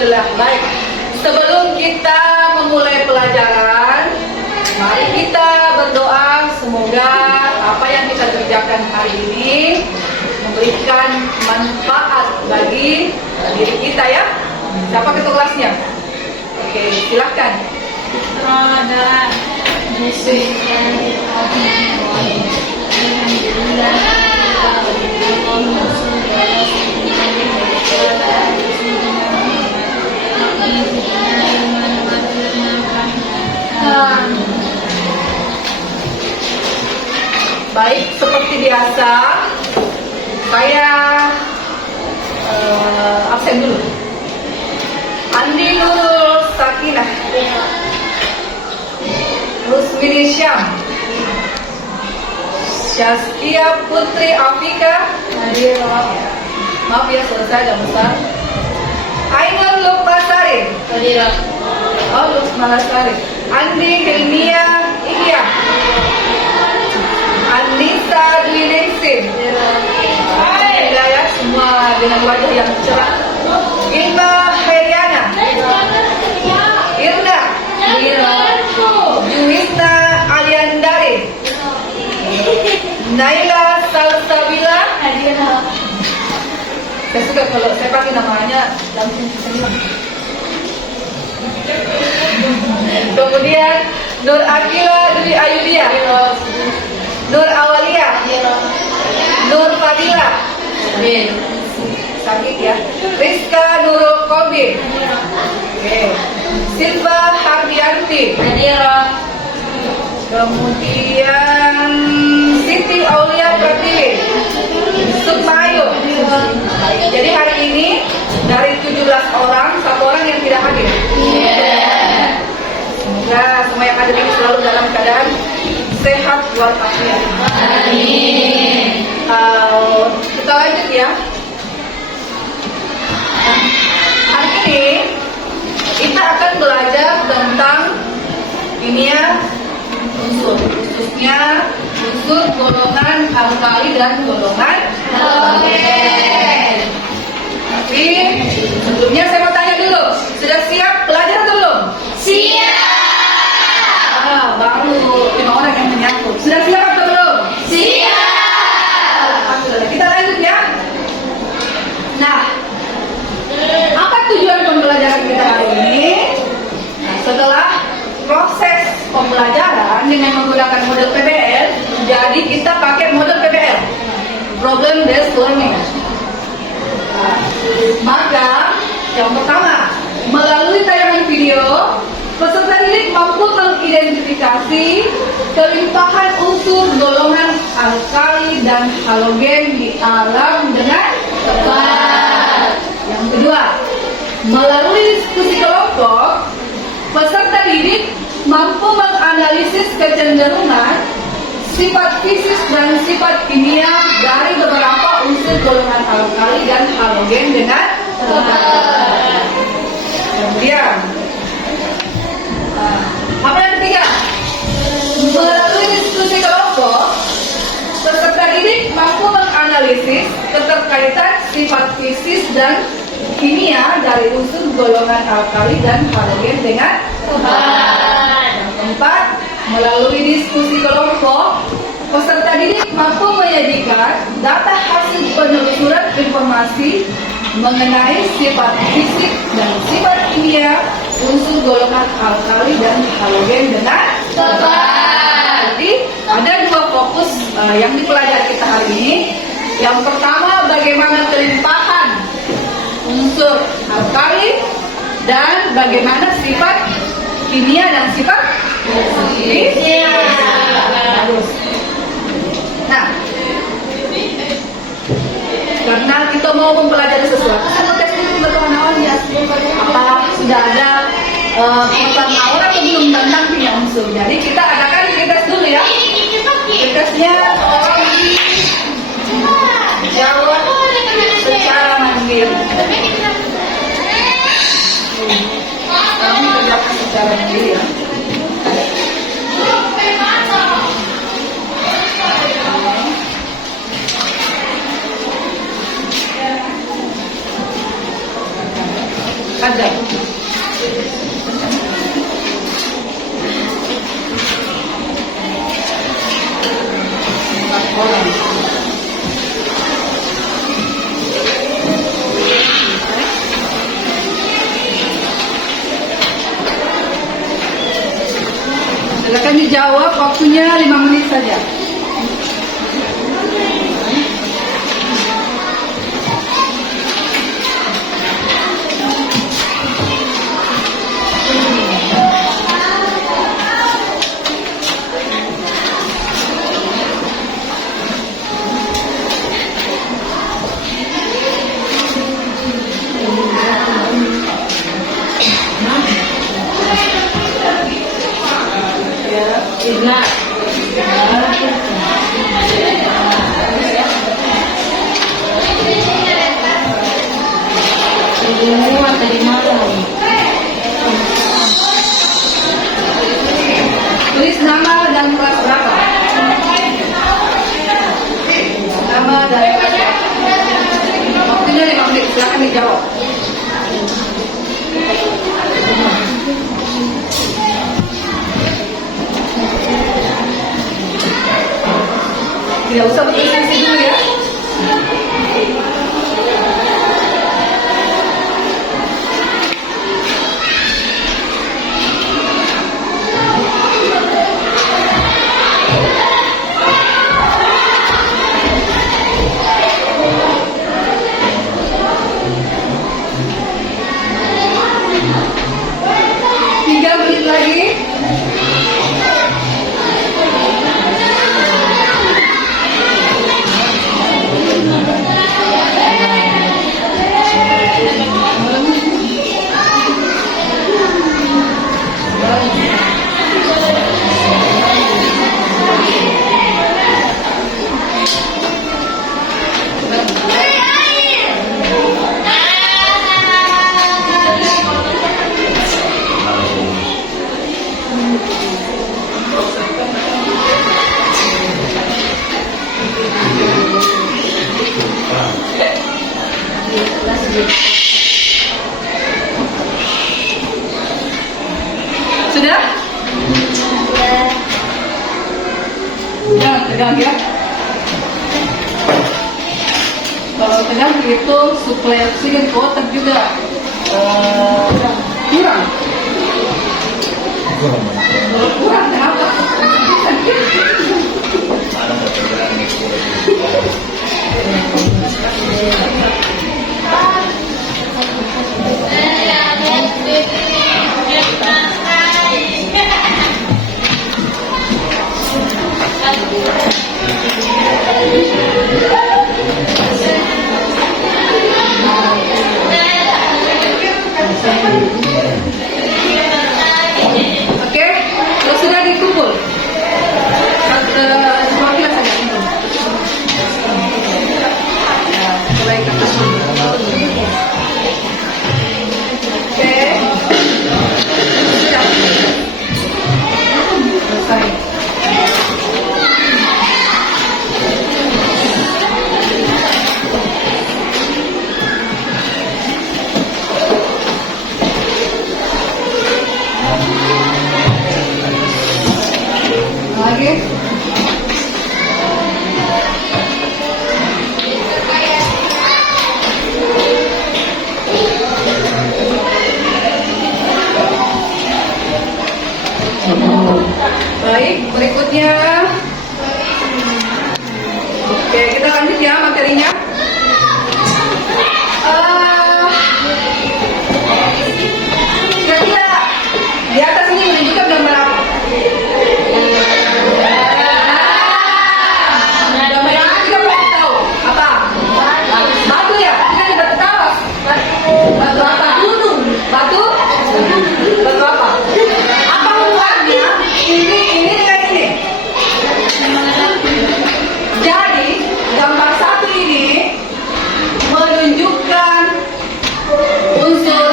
Alhamdulillah. Baik, sebelum kita memulai pelajaran, mari kita berdoa semoga apa yang kita kerjakan hari ini memberikan manfaat bagi diri kita ya. Siapa ketua kelasnya? Oke, silahkan. Baik, seperti biasa saya absen dulu. Andi Nurul Sakinah, Rusmini Syam, Syaskia Putri Afika, maaf ya selesai agak besar. Ainul Lukmasari, oh Lukmasari, Andi Hilmia Ihya, Anissa Dwi Ningsih, alhamdulillah ya semua dengan wajah yang cerah. Ilma Heriana, Irna, Juwisna Aliandari, Naila Salsabila. Saya suka kalau saya pakai namanya langsung terima. Kemudian Nur Akila Dwi Ayudia, Nur Awalia, Nur Fadila, sakit ya, Rizka Nurul Qobir, Silva Hardianti, kemudian Siti Aulia Pratiwi, Sukmayu. Jadi hari ini dari 17 orang, 1 orang yang tidak hadir. Semoga semua yang hadir ini selalu dalam keadaan sehat walafiat. Amin. Kita lanjut ya. Hari ini kita akan belajar tentang kimia unsur, khususnya unsur golongan alkali dan golongan halogen. Tapi sebelumnya saya mau tanya dulu, sudah siap belajar atau belum? Siap. Baru 5 orang yang menyangkut. Sudah siap atau belum? Siap. Alhamdulillah. Kita lanjut ya. Nah, apa tujuan pembelajaran kita hari ini? Nah, setelah proses pembelajaran dengan menggunakan model PBL, jadi kita pakai model PBL, Problem Based Learning. Maka yang pertama, melalui tayangan video, peserta didik mampu mengidentifikasi kelimpahan unsur golongan alkali dan halogen di alam dengan tepat. Yang kedua, melalui diskusi kelompok, peserta didik mampu menganalisis kecenderungan, sifat fisik dan sifat kimia dari beberapa unsur golongan alkali dan halogen dengan tepat. Kemudian, apa yang ketiga? Melalui diskusi kelompok, peserta didik mampu menganalisis keterkaitan sifat fisik dan kimia dari unsur golongan alkali dan halogen dengan tepat. Yang keempat, melalui diskusi kelompok, peserta didik mampu menyajikan data hasil penelusuran informasi mengenai sifat fisik dan sifat kimia unsur golongan alkali dan halogen dengan tepat. Jadi ada 2 fokus yang dipelajari kita hari ini. Yang pertama, bagaimana kelimpahan unsur alkali dan bagaimana sifat kimia dan sifat fisik. Nah, karena kita mau mempelajari sesuatu, saya tes dulu berpengalaman ya. Apakah sudah ada pengetahuan awal atau belum tentang kimia unsur? Jadi kita adakan tes dulu ya. Tesnya tolong dijawab secara mandiri. Kami kerjakan secara mandiri ya. Ada. Silakan dijawab, waktunya 5 menit saja. Tulis nama dan kelas berapa? Nama dan kelas berapa? Waktunya 5 menit, silakan dijawab. Tidak usah berprestasi dulu ya. Sudah? Jangan tegang ya. Kalau tegang itu suplai oksigen ke otak juga kurang. Kurang kenapa? Oke, kalau sudah dikumpul semua kelas ada kumpul. Mulai ke atas dulu. Oke, sudah selesai. Lagi. Baik, berikutnya. Oke, kita lanjut ya materinya. Kira-kira di atas ini menunjukkan gambar apa? Gambar yang kita pernah tahu apa? Batu ya? Kita tidak tahu. Batu apa? Batu? Batu apa? Apa hubungannya ini dengan ini? Jadi gambar satu ini menunjukkan unsur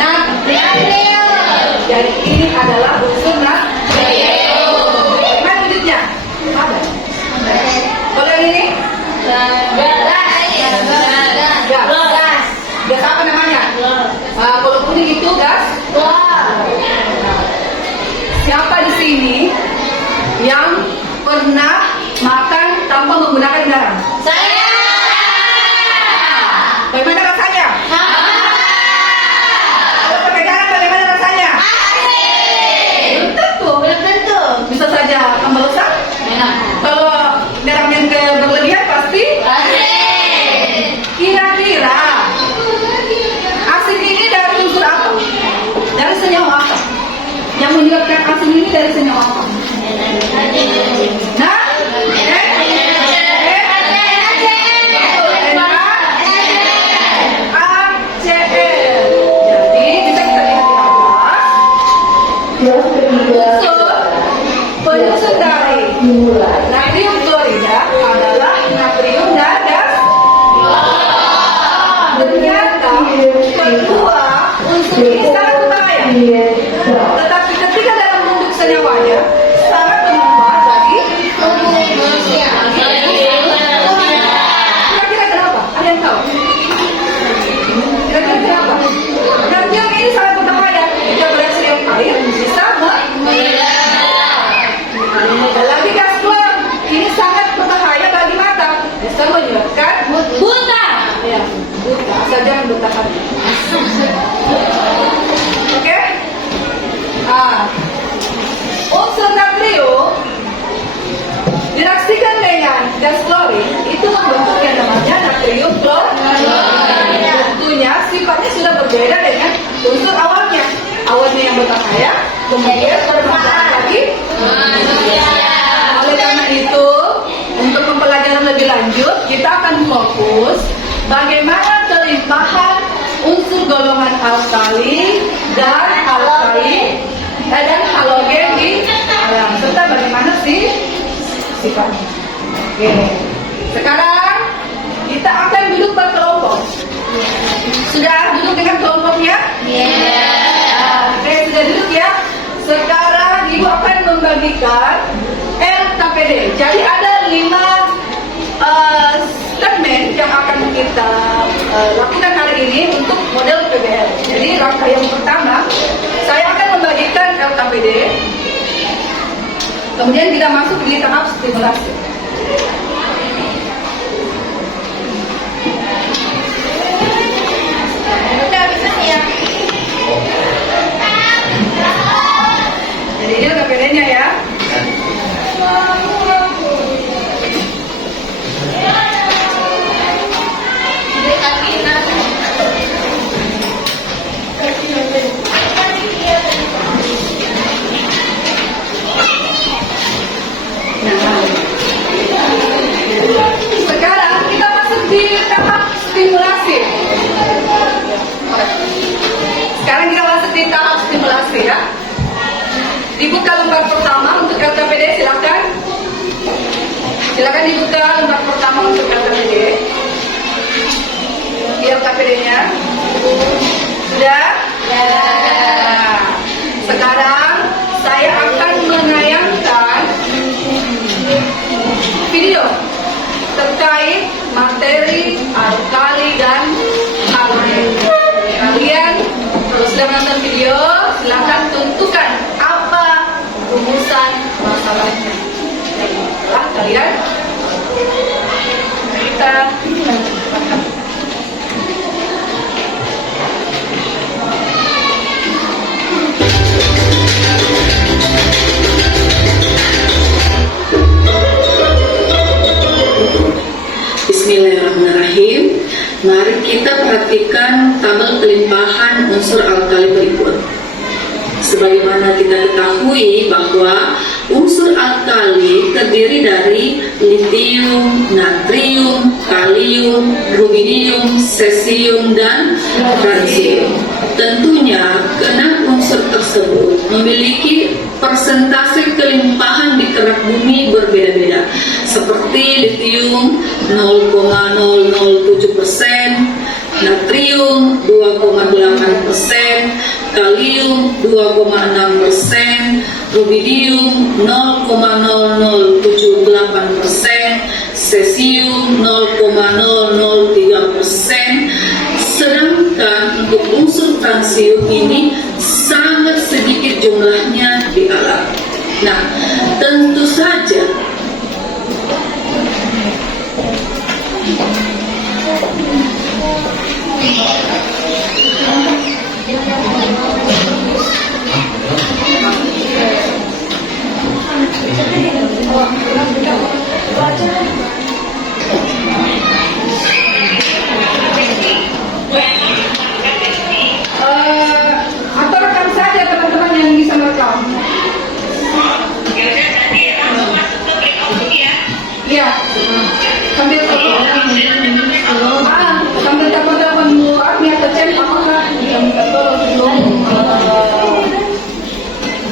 natrium. Jadi ini adalah unsur natrium. Mana wujudnya? Ada. Kalau yang ini? Gas. Gas apa namanya? yang pernah makan tanpa menggunakan garam? Saya. Bagaimana rasanya? Kalau pakai garam bagaimana rasanya? Belum tentu. Belum tentu. Bisa saja tambah rusak. Kalau garam yang berlebihan pasti. Kira-kira asin ini dari unsur apa? Dari senyawa apa? Yang menyebabkan asin ini dari senyawa apa? Nah, NaCl. Jadi bisa kita lihat di atas. Penyusun dari natrium klorida adalah natrium dan gas. Ternyata kedua unsur ini sangat berbahaya. Tetapi ketika dalam bentuk senyawanya sangat bermanfaat bagi manusia. Kira-kira kenapa? Ada yang tahu? Kira-kira kenapa? Natrium ini sangat berbahaya. Jika bereaksi dengan air bisa lagi gas klor ini sangat berbahaya bagi mata. Bisa menyebabkan Buta. ya, buta saja buta hati. Oke? Unsur natrium direaksikan dengan gas klorin itu membentuk yang namanya natrium klorida. Tentunya sifatnya sudah berbeda dengan unsur awalnya. Awalnya yang berbahaya, kemudian bermanfaat bagi manusia. Oleh karena itu, untuk pembelajaran lebih lanjut, kita akan fokus bagaimana kelimpahan unsur golongan alkali dan halogen di alam, serta bagaimana sih sifatnya. Oke. Sekarang kita akan duduk berkelompok. Sudah duduk dengan kelompoknya? Oke, sudah duduk ya. Sekarang Ibu akan membagikan LKPD. Jadi ada 5 statement yang akan kita lakukan hari ini untuk model PBL. Jadi langkah yang pertama, saya akan membagikan LKPD. Kemudian kita masuk di tahap stimulasi. Jadi ini LKPD-nya ya. Sekarang kita masuk di tahap stimulasi. Sekarang kita masuk di tahap stimulasi ya. Dibuka lembar pertama untuk LKPD, silakan. Silakan dibuka lembar pertama untuk LKPD. Di LKPD-nya sudah. Nah, sekarang saya akan menayangkan video terkait materi alkali dan halogen. Kalian kalau sudah menonton video, silakan tentukan apa rumusan masalahnya. Setelah kalian kita Bismillahirrahmanirrahim. Mari kita perhatikan tabel pelimpahan unsur alkali berikut. Sebagaimana kita ketahui bahwa unsur alkali terdiri dari litium, natrium, kalium, rubidium, cesium, dan fransium. Tentunya keenam unsur tersebut memiliki persentase kelimpahan di kerak bumi berbeda-beda, seperti litium 0,007%, natrium 2,8%, kalium 2,6%, rubidium 0,0078%, cesium 0,003%, sedangkan untuk unsur fransium ini sangat sedikit jumlahnya di alam. Nah, tentu saja atau rekam saja teman-teman yang bisa merekam. Iya, sambil sambil telepon-telepon Bu Agni atau Cem, apakah bisa minta tolong sebelum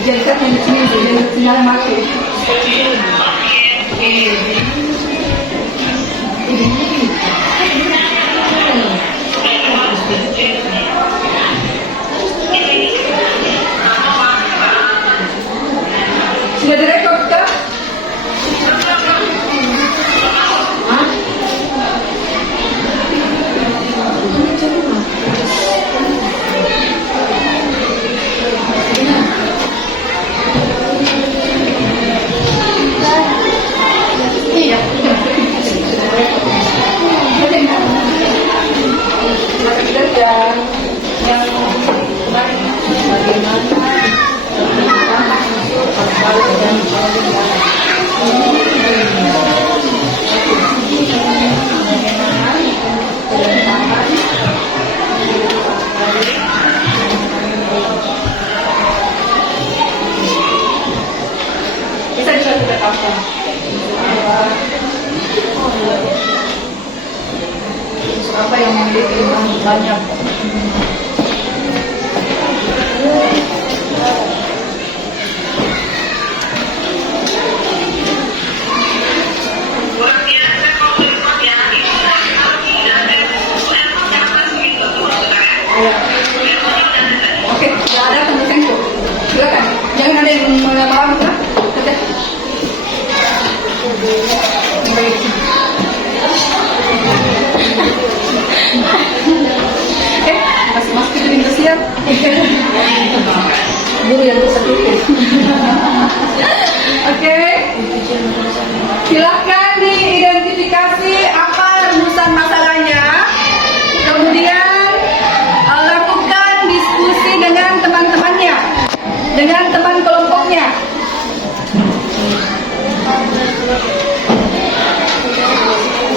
jadikan yang di sini sinyal mati. Sudah direkod kah? Iya. Maka kita yang kemarin bisa juga kita pakai apa yang memiliki banyak. Oke, tidak ada tunggu tempo. Silakan. Jangan ada yang lama-lama kan? Oke. Baik. Mas kita sudah siap. Guru yang bersekutu. Oke. Silakan diidentifikasi apa rumusan masalahnya. Kemudian lakukan diskusi dengan teman-temannya, dengan teman kelompoknya.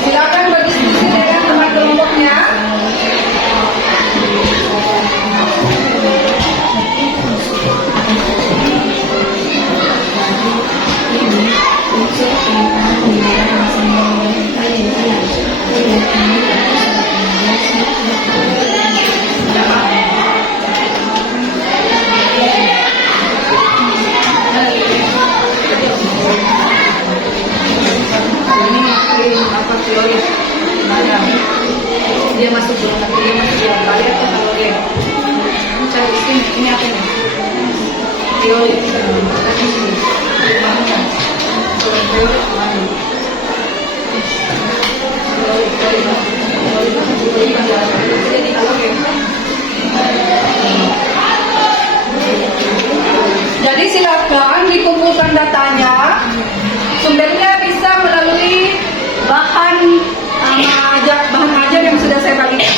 Silakan berdiskusi dengan teman kelompoknya. Teori mana dia masuk belum tapi dia masuk belum kali atau kalau dia cari sini ini apa nih teori tadi sini mana teori mana jadi kalau jadi silakan dikumpulkan datanya, sumbernya bisa melalui bahan ajar yang sudah saya bagikan.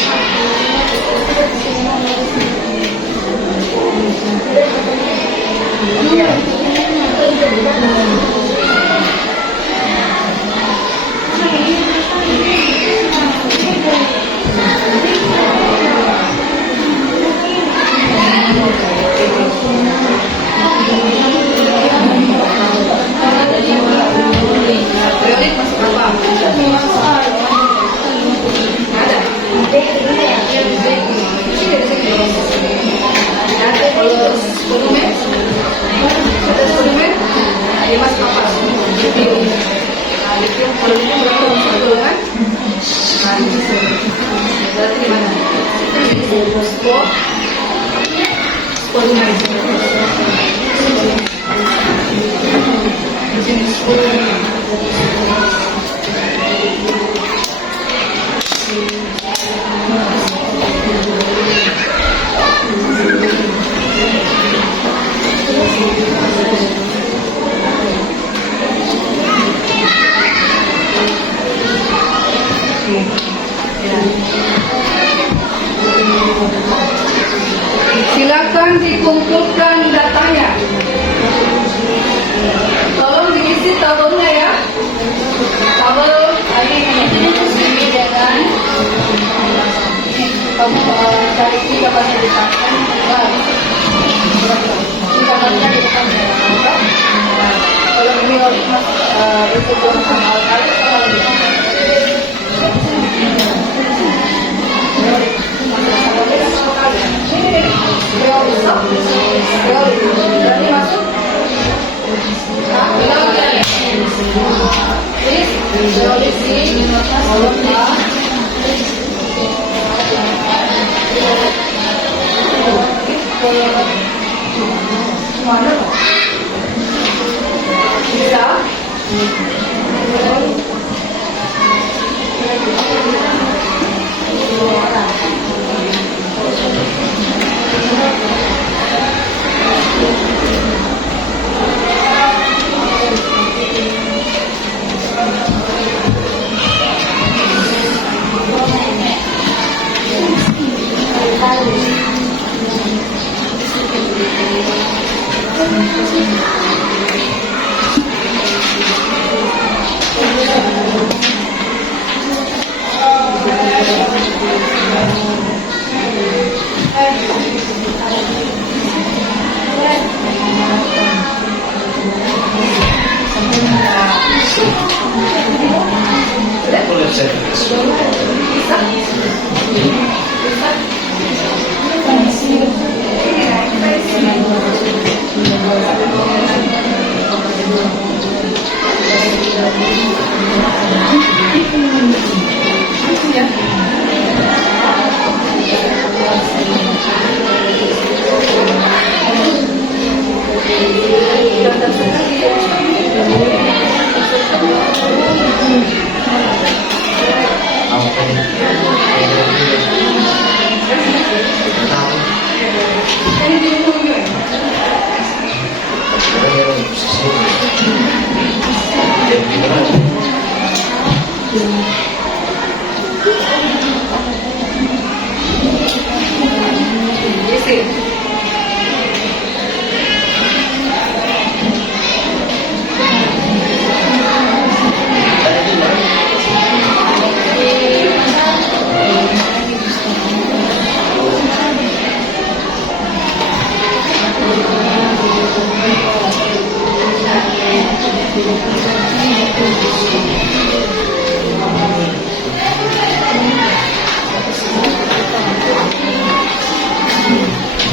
Teori masuk apa? Ada. Ada volume. Ada volume. Dia masuk apa? Lithium. Lithium volumenya berapa? Satu kan? Nah, ini berarti di mana? Volume. Jenis volume. akan dikumpulkan datanya. Tolong diisi tabelnya ya. Tabel tadi ini dengan cari tiga fasilitaskan. Tiga fasilitaskan. Kalau ini harus berhubung sama kali berarti masuk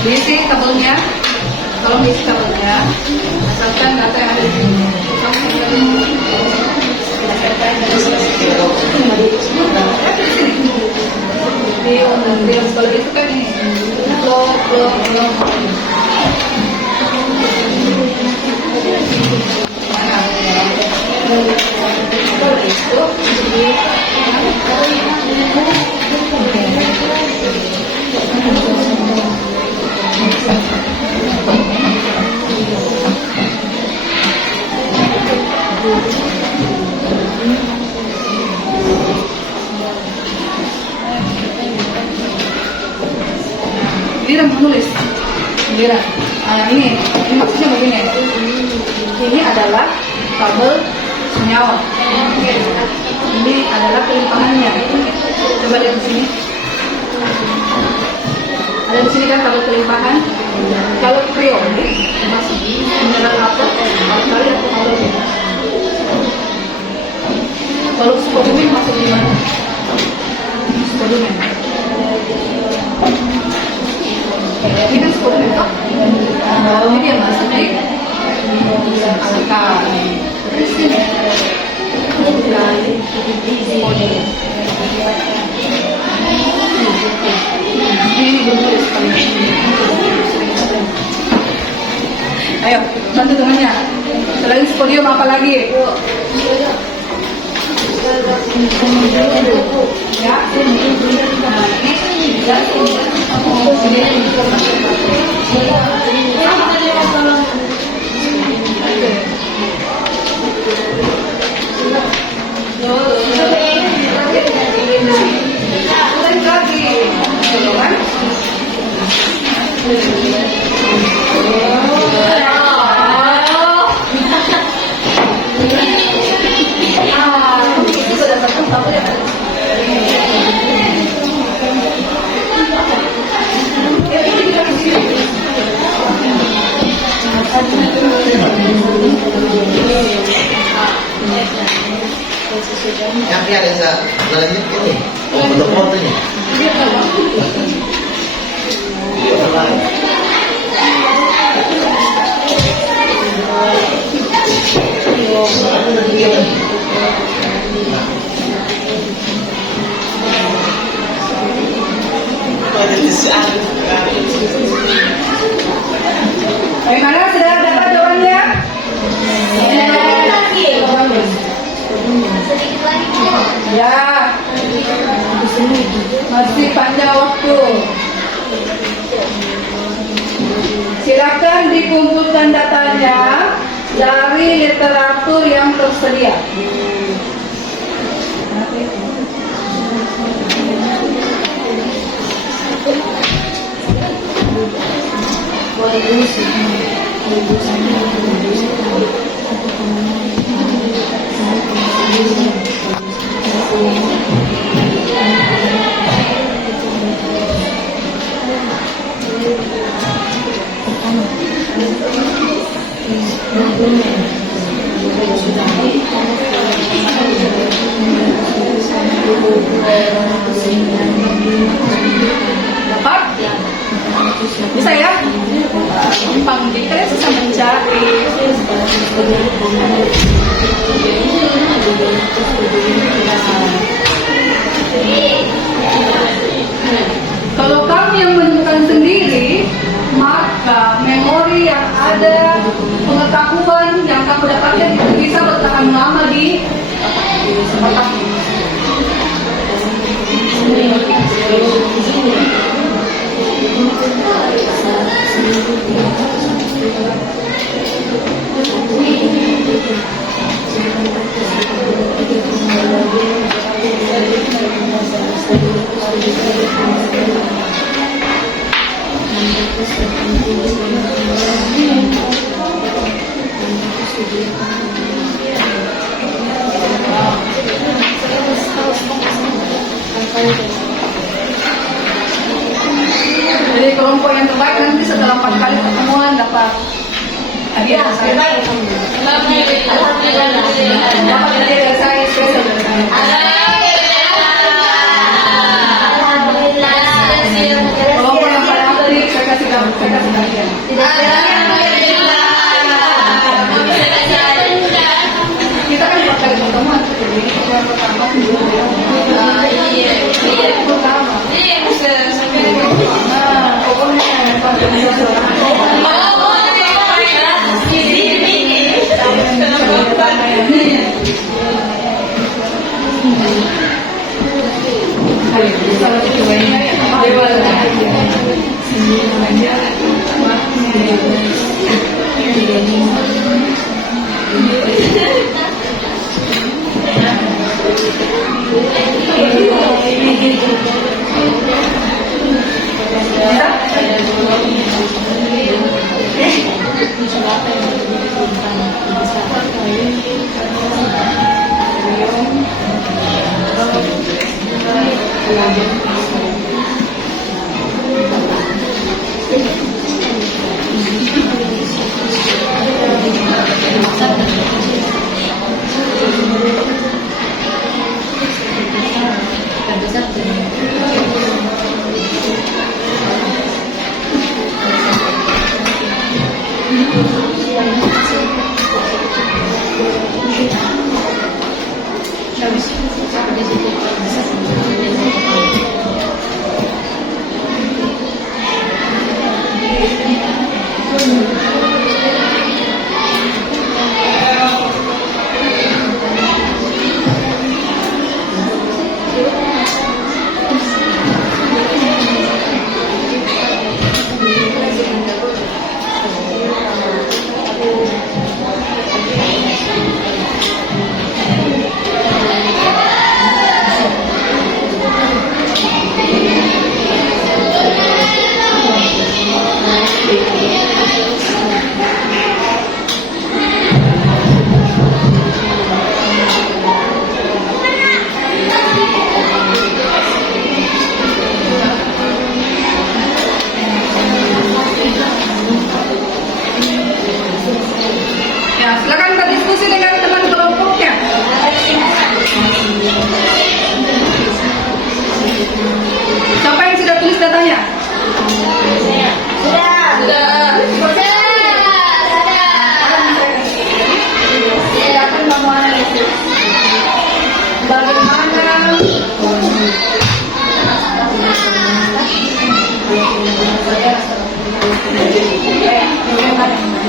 diisi tabelnya, tolong diisi tabelnya, asalkan data yang ada di sini. Kalau itu kan ini, blok. Giliran menulis, giliran. Ini maksudnya begini. Ini adalah tabel senyawa. Ini adalah kelimpahannya. Coba lihat di sini. Ada di sini kan tabel kelimpahan. Kalau periodik masuk mineral apa? Alkali atau halogen. Kalau spodumene masuk di mana? Spodumene. Ini kan spodumene toh? Ini dia masuk di alkali. Ini berbeda sekali. Ayo, bantu temannya. Selain spodium apa lagi? Ya, lagi. Yang ada sa lanjut ini. Oh, foto-fotonya. Bagaimana, sudah dapat jawabannya? Ya, masih panjang waktu. Silakan dikumpulkan datanya dari literatur yang tersedia. Dapat? Bisa ya? Gampang, jadi kalian susah mencari. Kalau kamu yang menemukan sendiri, maka memori yang ada, pengetahuan yang kamu dapatkan itu bisa bertahan lama di otak. Jadi kelompok yang terbaik nanti setelah 4 kali pertemuan dapat hadiah dari saya. Dapat hadiah dari saya spesial dari saya. Kelompok yang paling aktif saya kasih hadiah. Kita kan 4 kali pertemuan, jadi pertemuan pertama dulu ya. Pertama. Nah, pokoknya yang paling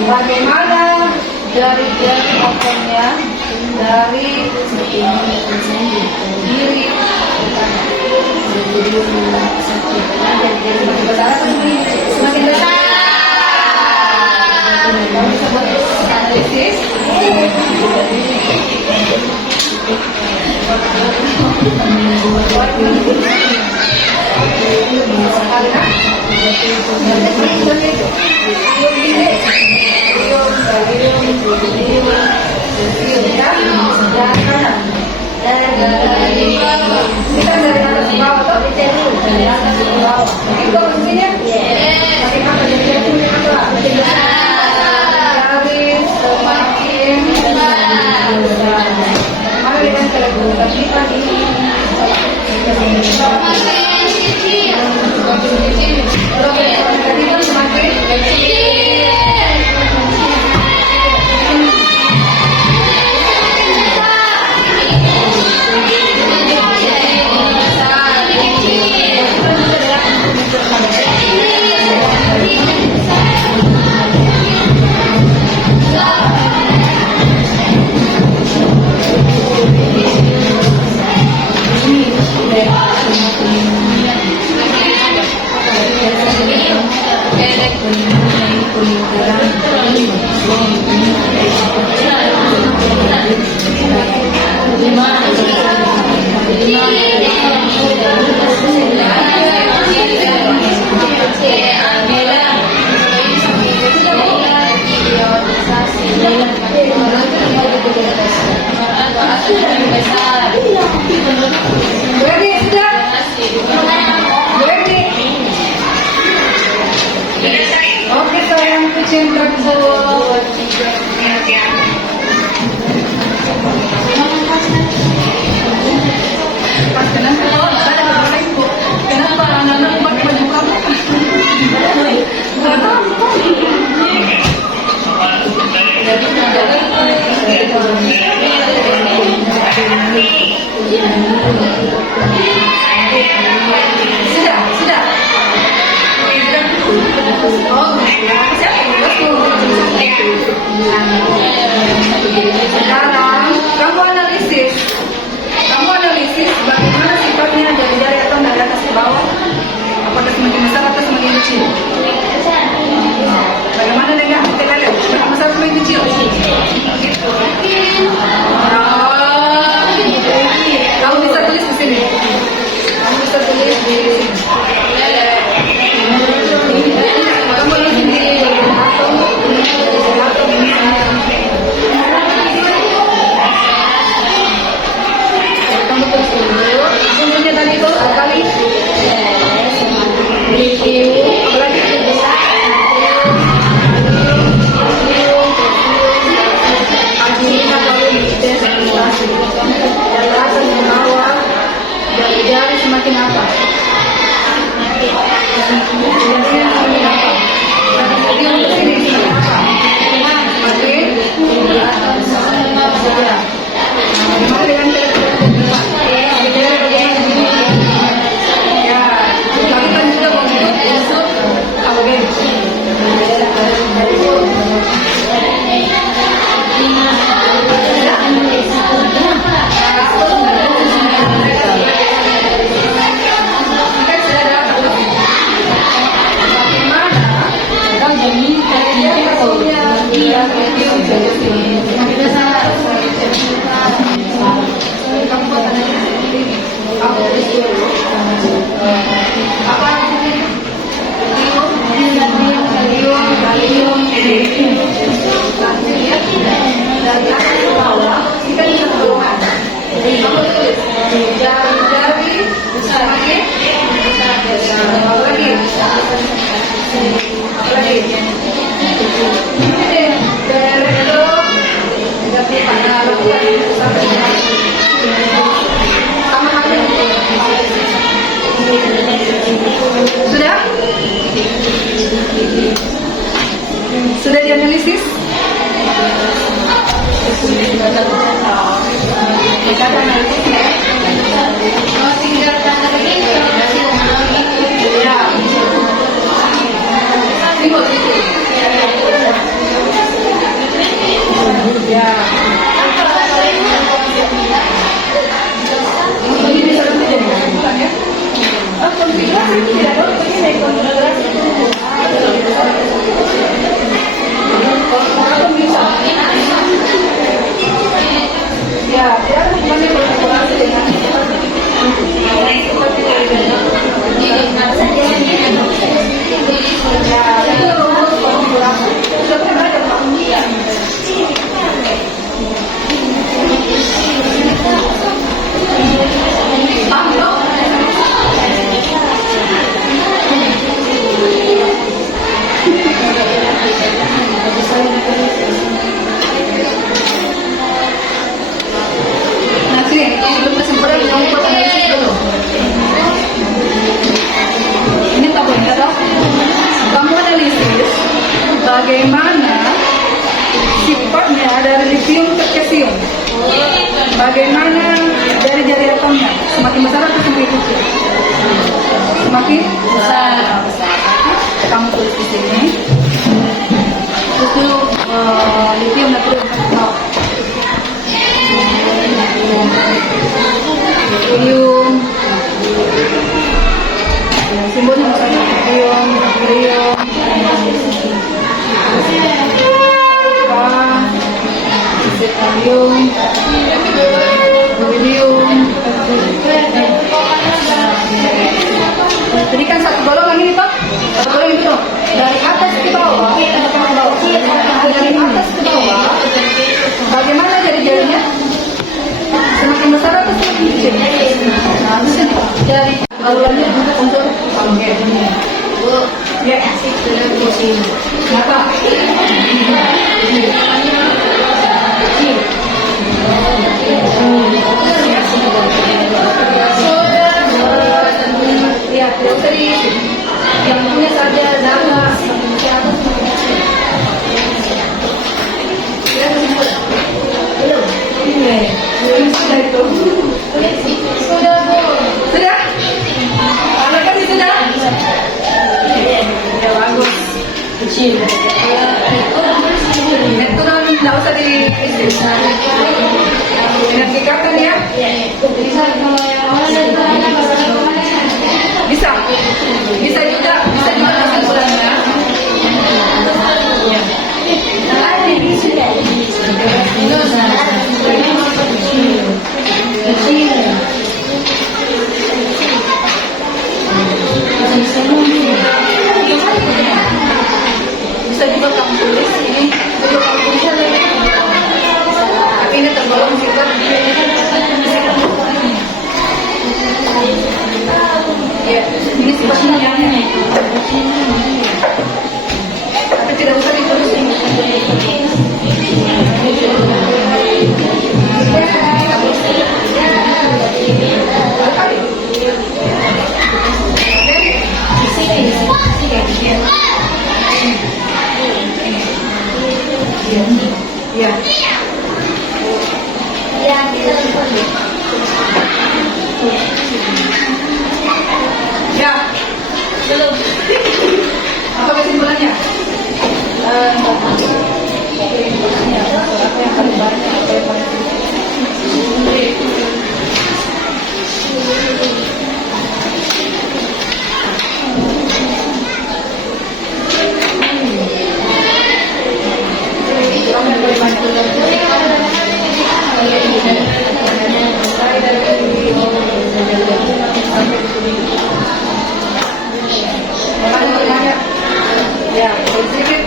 Bagaimana jari-jari opornya dari diri semakin besar. Kamu bisa buat analisis. Kita dari atas ke bawah atau dari atas ke bawah. Itu fungsinya? Bagaimana jadi apa? Dari semakin besar. Mana dengan telekomunikasi ini? Semakin oke sayang cintaku. Kenapa anak-anak pakai baju kamu? Sudah. Sekarang kamu analisis bagaimana sifatnya jari-jari atau dari atas ke bawah, apakah semakin besar atau semakin kecil? Bagaimana dengan telele, semakin besar semakin kecil? Kamu bisa tulis di sini. Kamu bisa tulis di sini. Jari semakin apa? Bagaimana dengan ya, lakukan juga untuk jari-jari semakin apalagi sama halnya sudah dianalisis. Kita analisis ya. Tinggal analisis. Ya. bagaimana sifatnya dari lithium ke cesium? Bagaimana dari jari atomnya? Semakin besar atau semakin kecil? Semakin besar. Kamu tulis di sini. Itu lithium natrium. Lithium. Simbolnya maksudnya lithium, natrium, Zirconium, beryllium. Jadi kan satu golongan ini Pak, satu golongan itu dong. Dari atas ke bawah, dari atas ke bawah, bagaimana jari-jarinya? Semakin besar atau semakin kecil? Nah, di sini jari aluannya untuk ya, kenapa? Ya, dari yang punya saja nama sudah itu. Sudah Bu. Sudah? Anak kan sudah? Ya bagus. Kecil. Itu kan tidak usah diisi. Dinamikakan ya. Bisa kalau yang bisa. Bisa juga kesimpulannya. Bisa juga kamu tulis ini, juga kamu tulis tapi ini tergolong sifat ya, ini sifatnya tapi tidak usah ditulis ini. Ya. Ya. Belum. Apa kesimpulannya? Apa yang paling banyak? Apa yang paling ya, sedikit.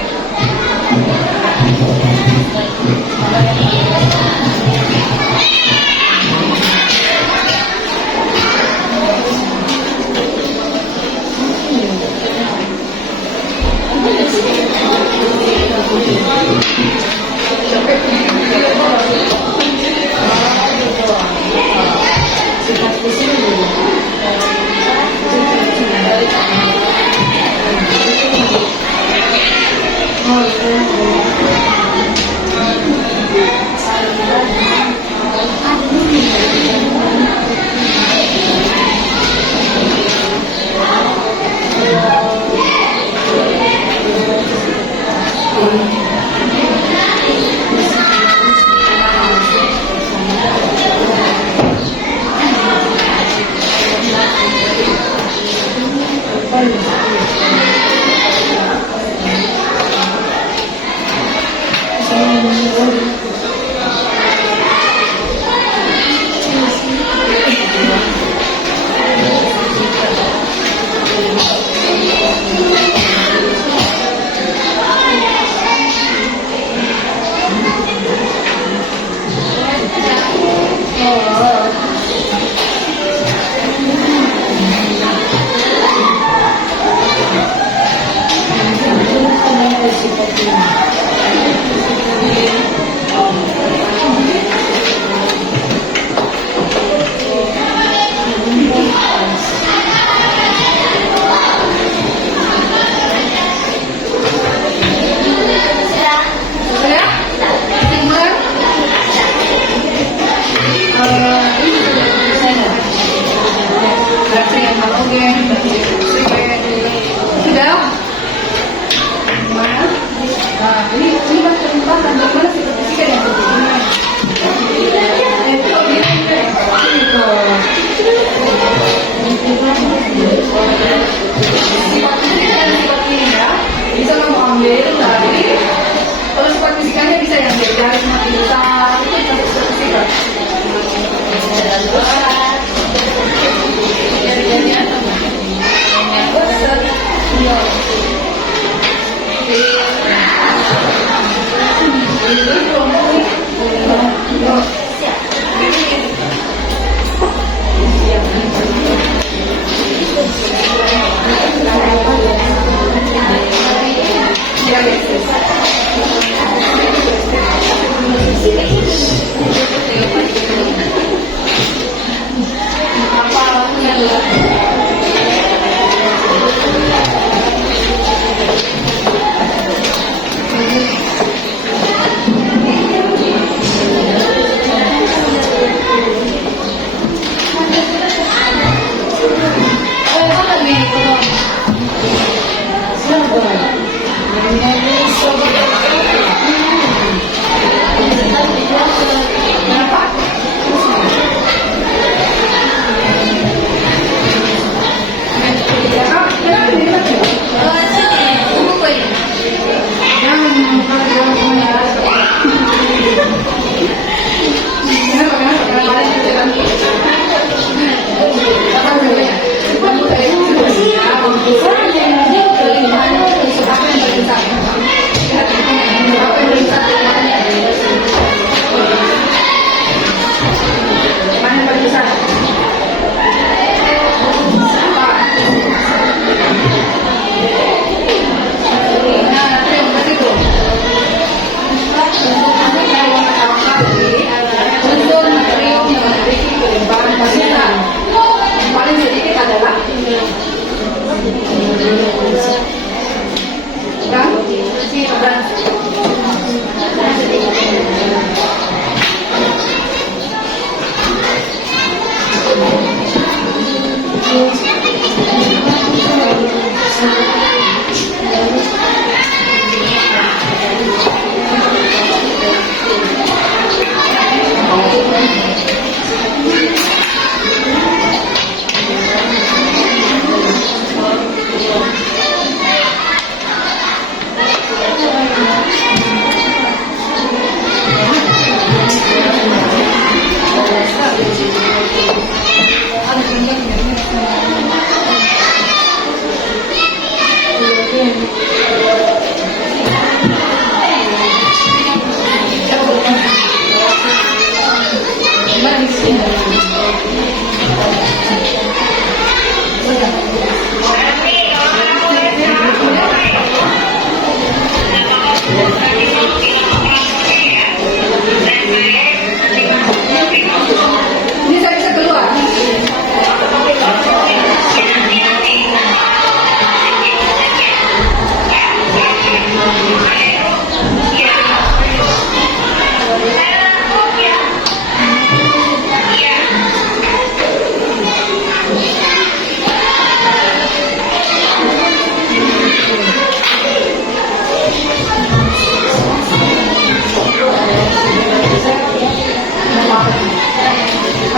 Ini saya bisa keluar.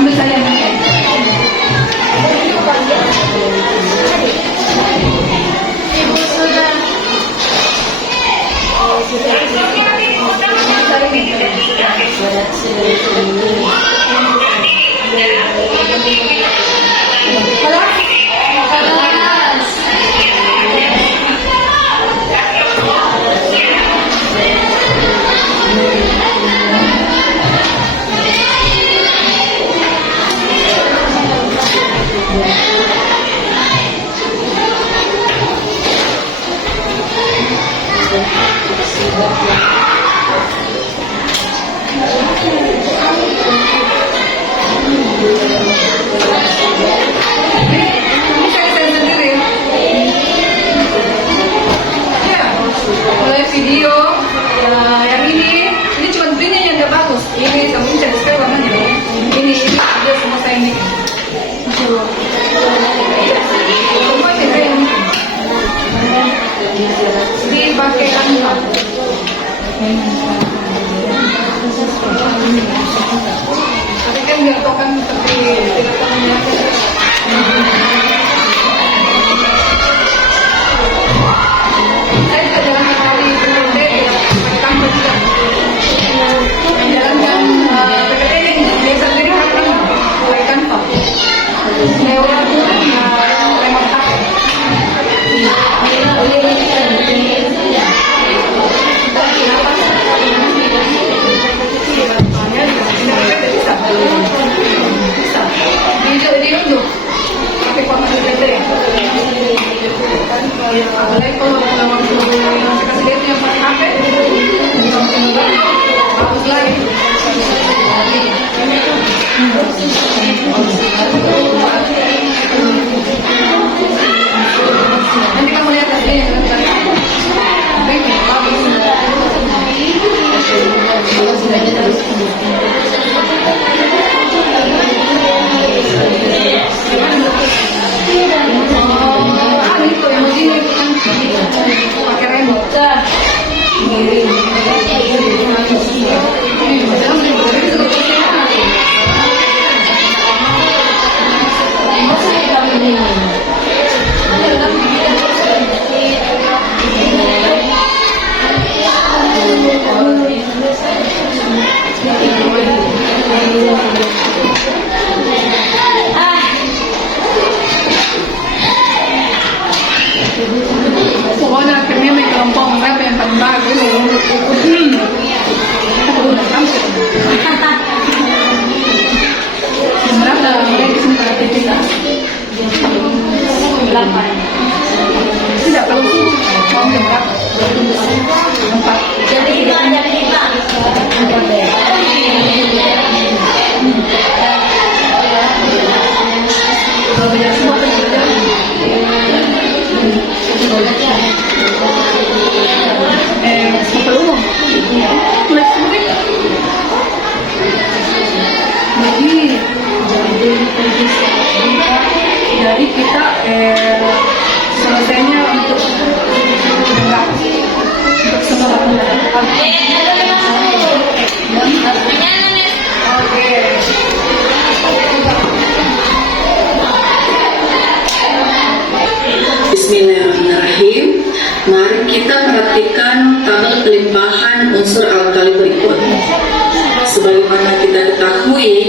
Ambil saya yang Ibu sudah. Ini saya sendiri. Ya, mulai video yang ini cuma printnya yang gak bagus. Ini kamu bisa sekali warnanya. Ini video semua saya ini. Semua saya ini. Dipakai Canva. Tapi kan nggak tahu kan seperti tidak tahunya. Saya tidak jalan kali PPT tidak pakai Canva juga. Jalankan PPT ini biasa sendiri pakai Canva. Lewat remote HP. Kenapa?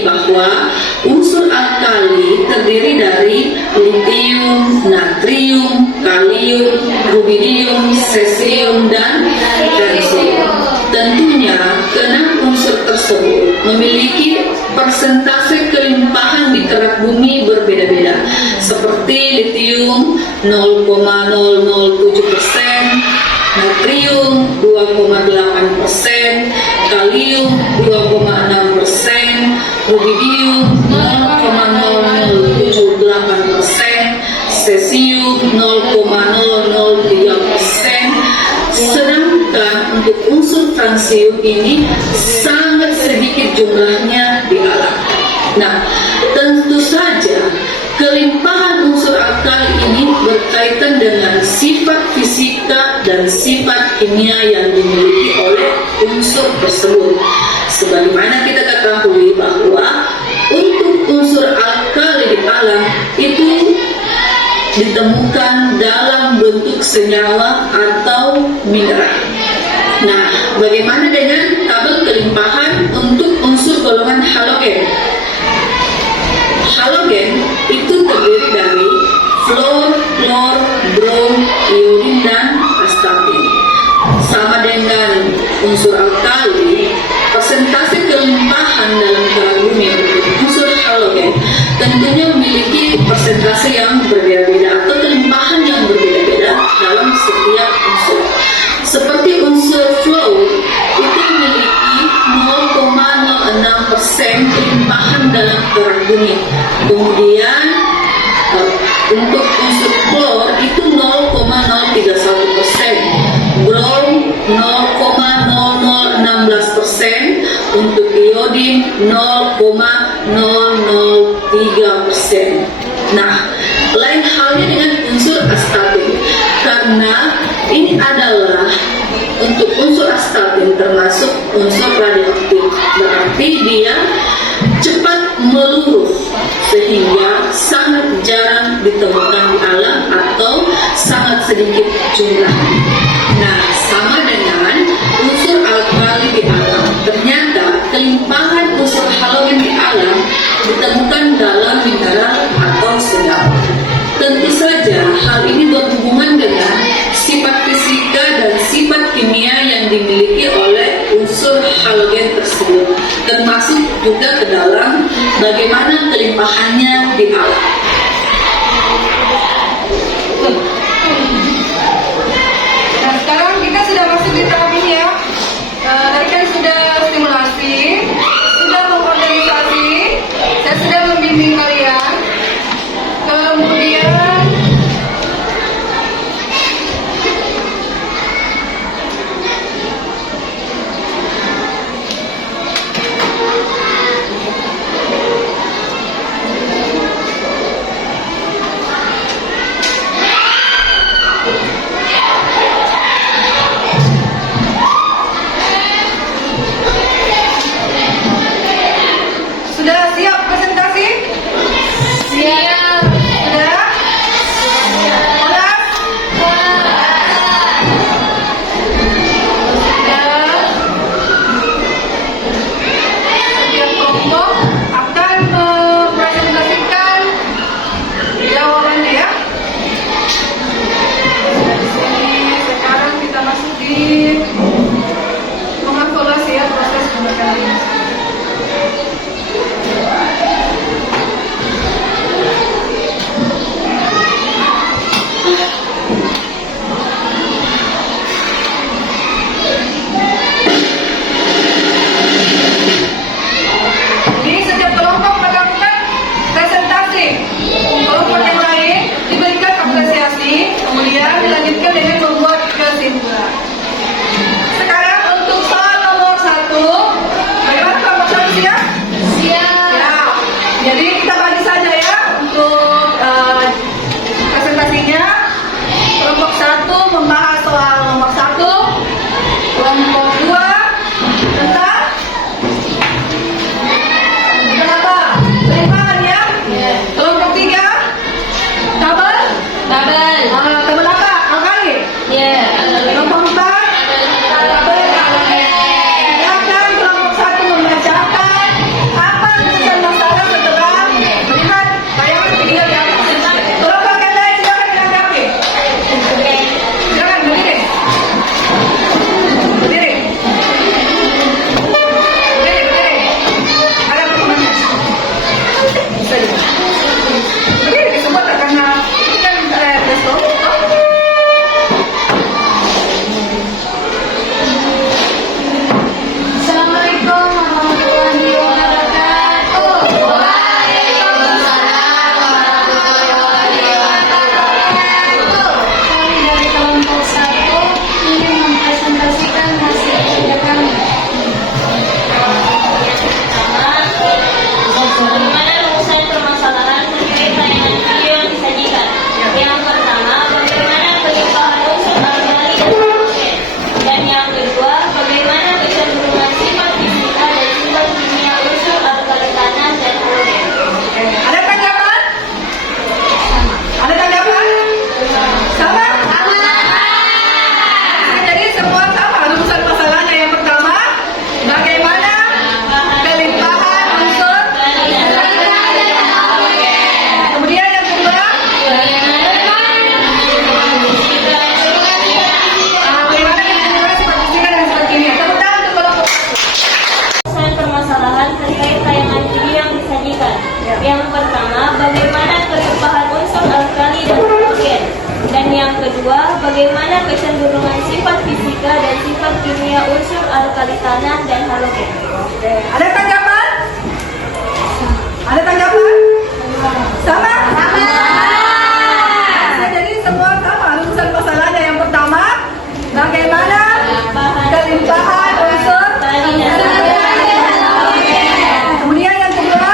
diketahui bahwa unsur alkali terdiri dari litium, natrium, kalium, rubidium, cesium, dan kalsium. Tentunya, keenam unsur tersebut memiliki persentase kelimpahan di kerak bumi berbeda-beda, seperti litium 0,007%, natrium 2,8%, kalium 2,6%, rubidium 0,0078%, cesium 0,003%, sedangkan untuk unsur kalsium ini sangat sedikit jumlahnya di alam. Nah, tentu saja kelimpahan unsur alkali ini berkaitan dengan sifat fisika dan sifat kimia yang dimiliki oleh unsur tersebut. Sebagaimana kita ketahui bahwa untuk unsur alkali di alam itu ditemukan dalam bentuk senyawa atau mineral. Nah, bagaimana dengan tabel kelimpahan untuk unsur golongan halogen? Halogen itu terdiri dari fluor, klor, brom, iodin, dan astatin. Sama dengan unsur alkali, persentase kelimpahan dalam kerak bumi untuk unsur halogen tentunya memiliki persentase yang berbeda-beda atau kelimpahan yang berbeda-beda dalam setiap unsur. Seperti unsur fluor itu memiliki 0,06% kelimpahan dalam kerak bumi. Kemudian untuk unsur klor itu 0,031%, brom 0,0016%, untuk iodin 0,003%. Nah, lain halnya dengan unsur astatin, karena ini adalah untuk unsur astatin termasuk unsur radioaktif, berarti dia cepat meluruh sehingga sangat jarang ditemukan di alam atau sangat sedikit jumlahnya. Nah, sama dengan unsur alkali di alam, ternyata kelimpahan unsur halogen di alam ditemukan dalam mineral atau senyawa. Tentu saja hal ini berhubungan dengan sifat fisika dan sifat kimia yang dimiliki oleh unsur halogen tersebut, termasuk juga ke dalam bagaimana kelimpahannya di alam. Nah, sekarang kita sudah masuk di tahap ini ya. Tadi kan sudah simulasi, sudah mengorganisasi, saya sudah membimbing kalian. Kemudian kali-kalian dan halogen. Oke. Ada tanggapan? Ada tanggapan? Sama? Sama. Jadi semua sama rumusan masalahnya. Yang pertama, bagaimana kelimpahan unsur? Kemudian yang kedua,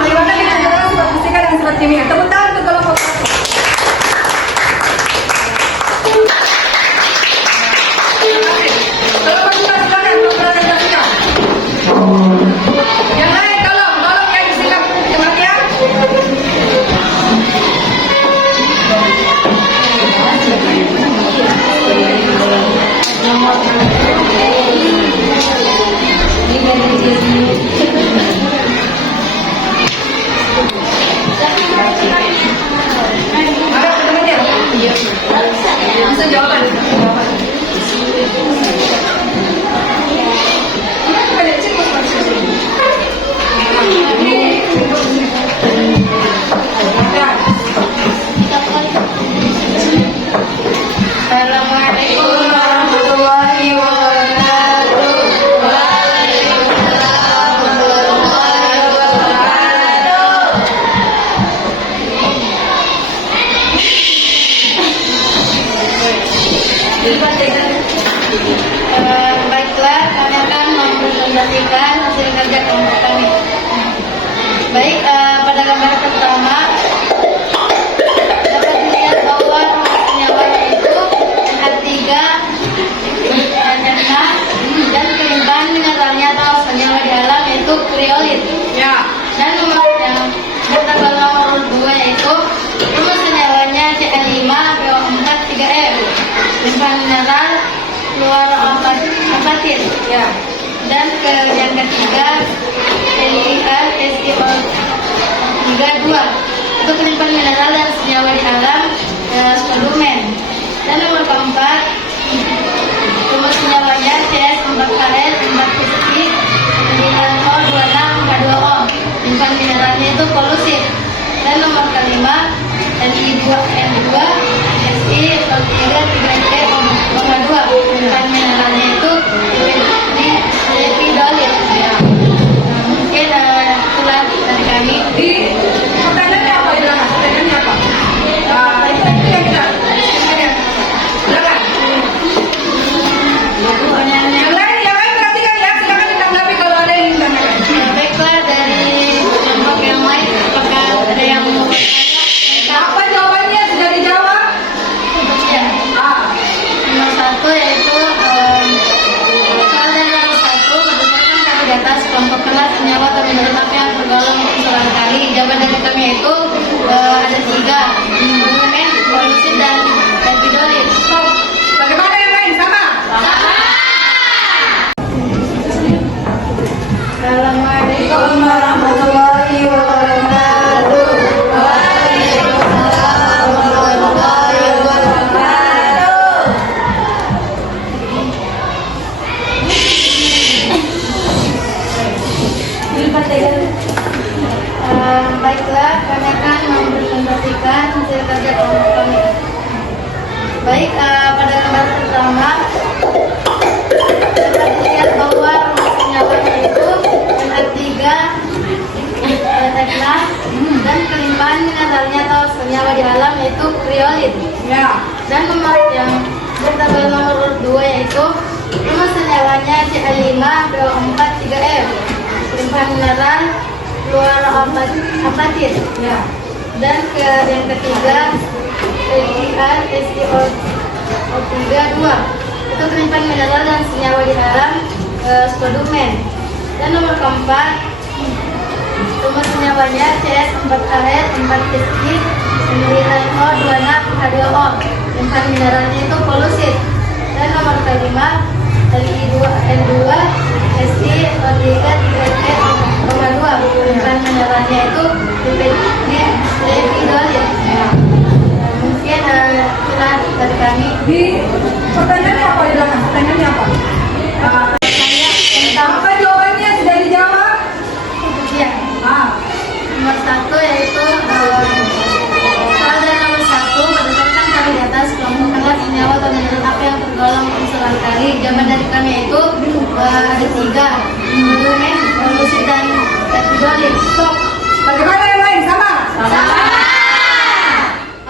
bagaimana kita jelas sifat fisika dan sifat kimia. Tepuk tangan untuk kelompok satu. Kelompok dua silakan mempresentasikan. Yang lain tolong yang disilap kematian. Ada temannya? Langsung jawaban. Ada cikgu maksudnya. Assalamualaikum warahmatullahi wabarakatuh. Waalaikumsalam warahmatullahi wabarakatuh. Baiklah, kami akan mempresentasikan hasil kerja kelompok kami. Baik, pada gambar pertama dapat dilihat bahwa rumus senyawa yaitu NH3, NH6, dan kelimpahan mineralnya atau senyawa di alam yaitu kriolit. Ya. Dan nomor yang bertambah nomor 2 yaitu rumus senyawanya Cl5, PO4, 3F. Limpahan mineral fluoroapatit. Ya. Dan yang ketiga NiH SiO3 2. Itu kelimpahan mineral dan senyawa di alam spodumen. Dan nomor keempat rumus senyawanya CS4Cl 4-Ki NiHO26H2O. Limpahan mineralnya itu polusit. Dan nomor kelima Ni2N2 Si3H2. Limpahan mineralnya itu lepidolit. Mungkin itulah dari kami. Di pertanyaannya apa? Pertanyaannya apa? Itu yang kita silakan. Yang lain perhatikan ya, silakan ditanggapi kalau ada yang ditanyakan. Baiklah, dari kelompok yang lain apakah ada yang mau bertanya? Apa jawabannya sudah dijawab? Ya. Nomor 1 yaitu soal dari nomor 1 berdasarkan kami di atas kelompok kelas senyawa atau mineral api yang tergolong unsur alkali. Jawaban dari kami itu ada 3, volumen, polusit, dan lepidolit. Stop. Bagaimana yang lain? Sama? Sama. Assalamualaikum warahmatullahi wabarakatuh. Waalaikumsalam warahmatullahi wabarakatuh. Baiklah, kami akan mempresentasikan hasil kerja kelompok kami. Baik, pada gambar pertama dapat dilihat bahwa rumus senyawanya itu NH3, NH6, dan kelimpahan mineralnya atau senyawa di alam yaitu kriolit. Ya. Dan nomor yang bertabel nomor 2 yaitu rumus senyawanya Cl5, PO4, 3F. Kelimpahan mineral fluoroapatit. Ya. Dan yang ketiga NiH SiO3 2. Itu kelimpahan mineral dan senyawa di alam spodumen. Dan nomor keempat rumus senyawanya CS4Cl 4-Ki NiHO26H2O. Limpahan mineralnya itu polusit. Dan nomor kelima Li2N2 Si3H2. Limpahan mineralnya itu lepidolit. Mungkin itulah dari kami. Di pertanyaannya apa? Pertanyaannya apa? Apa jawabannya sudah dijawab? Ya. Nomor 1 yaitu soal dari nomor 1 berdasarkan kami di atas kelompok kelas Jawaban dari kami itu ada 3. Volumen, evolusi, dan epidolin. Stop. Bagaimana yang lain? Sama? Sama.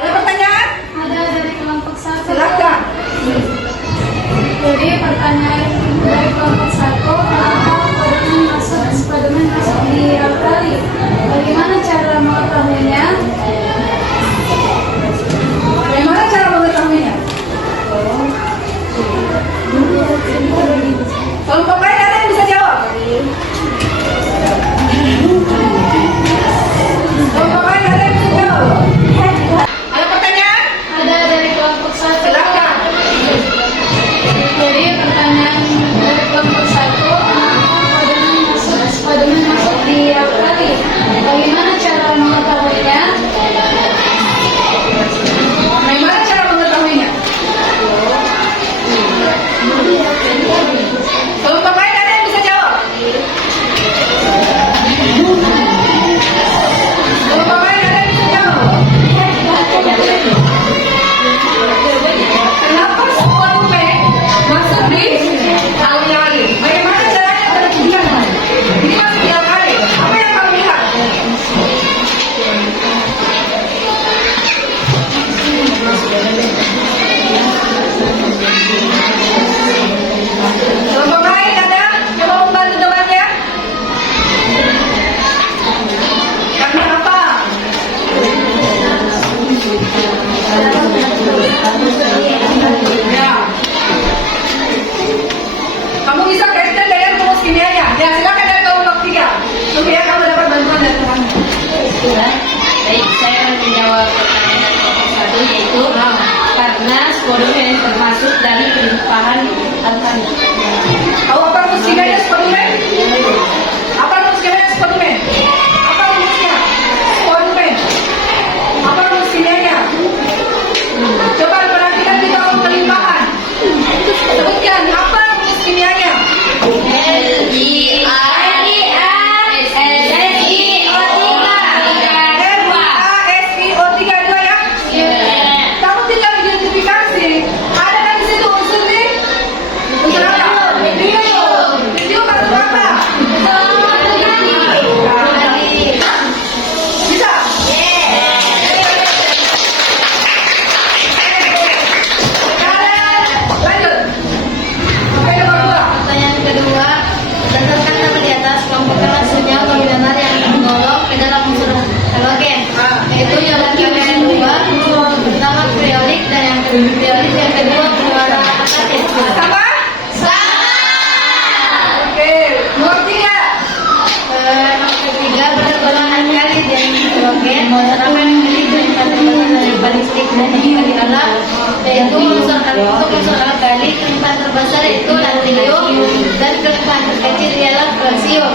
Ada pertanyaan? Ada dari kelompok 1. Silakan. Jadi pertanyaan dari kelompok 1, apakah Spiderman masuk di alkali? Bagaimana cara mengetahuinya? Bagaimana cara mengetahuinya? Kelompok lain ada yang bisa jawab? Kelompok lain ada yang bisa jawab? Ada pertanyaan? Ada dari kelompok 1. Silakan. Jadi pertanyaan dari kelompok 1, Spiderman masuk di alkali? Bagaimana cara mengetahuinya? Bagaimana cara mengetahuinya? Kelompok lain ada yang bisa jawab? Kelompok lain ada yang bisa jawab? Kenapa volume masuk di alkali? Bagaimana caranya terbuktikan? Ini masuk di alkali. Apa yang kamu lihat? Kelompok lain ada yang mau membantu jawabannya? Karena apa? Ya. Kamu bisa kaitkan dengan rumus kimianya. Ya, silakan dari kelompok 3. Supaya kamu dapat bantuan dari teman. Baik, saya akan menjawab pertanyaan kelompok 1, yaitu karena spodumene termasuk dari pelimpahan alkali. Tahu apa rumus kimianya spodumene? Apa rumus kimianya spodumene? Apa rumusnya? Spodumene. Apa rumus kimianya? Coba perhatikan di bawah pelimpahan. Sebutkan apa rumus kimianya? FeSiO3 ya? Kamu tinggal identifikasi. Ada kan di situ unsur nih? Unsur apa? Lithium. Lithium masuk apa? Bisa? Sekarang lanjut. Oke, nomor 2. Pertanyaan kedua, berdasarkan data di atas, kelompokkan maksudnya atau bidang yang tergolong ke dalam unsur halogen, yaitu jawaban kami yang kedua, pertama periodik dan yang kedua berwarna akatif. Sama? Oke, nomor 3. Nomor ketiga, bergolongan alkali dan halogen, sedangkan milik penyimpan terbesar dari balistik dan alkali alam, yaitu unsur alkali, penyimpan terbesar yaitu natrium dan penyimpan terkecil ialah kalsium.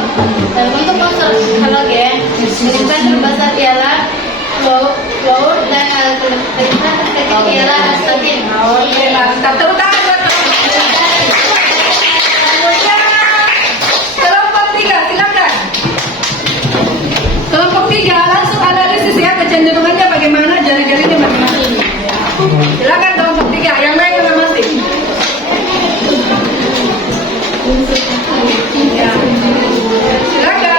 Dan untuk unsur halogen, penyimpan terbesar ialah fluor dan penyimpan terkecil ialah astatin. Oke, mantap. Tepuk tangan buat teman. Selanjutnya, kelompok 3, silakan. Kelompok 3 langsung analisis ya kecenderungannya bagaimana, jari-jarinya bagaimana. Silakan kelompok 3, yang lain juga masih. Ya. Silakan.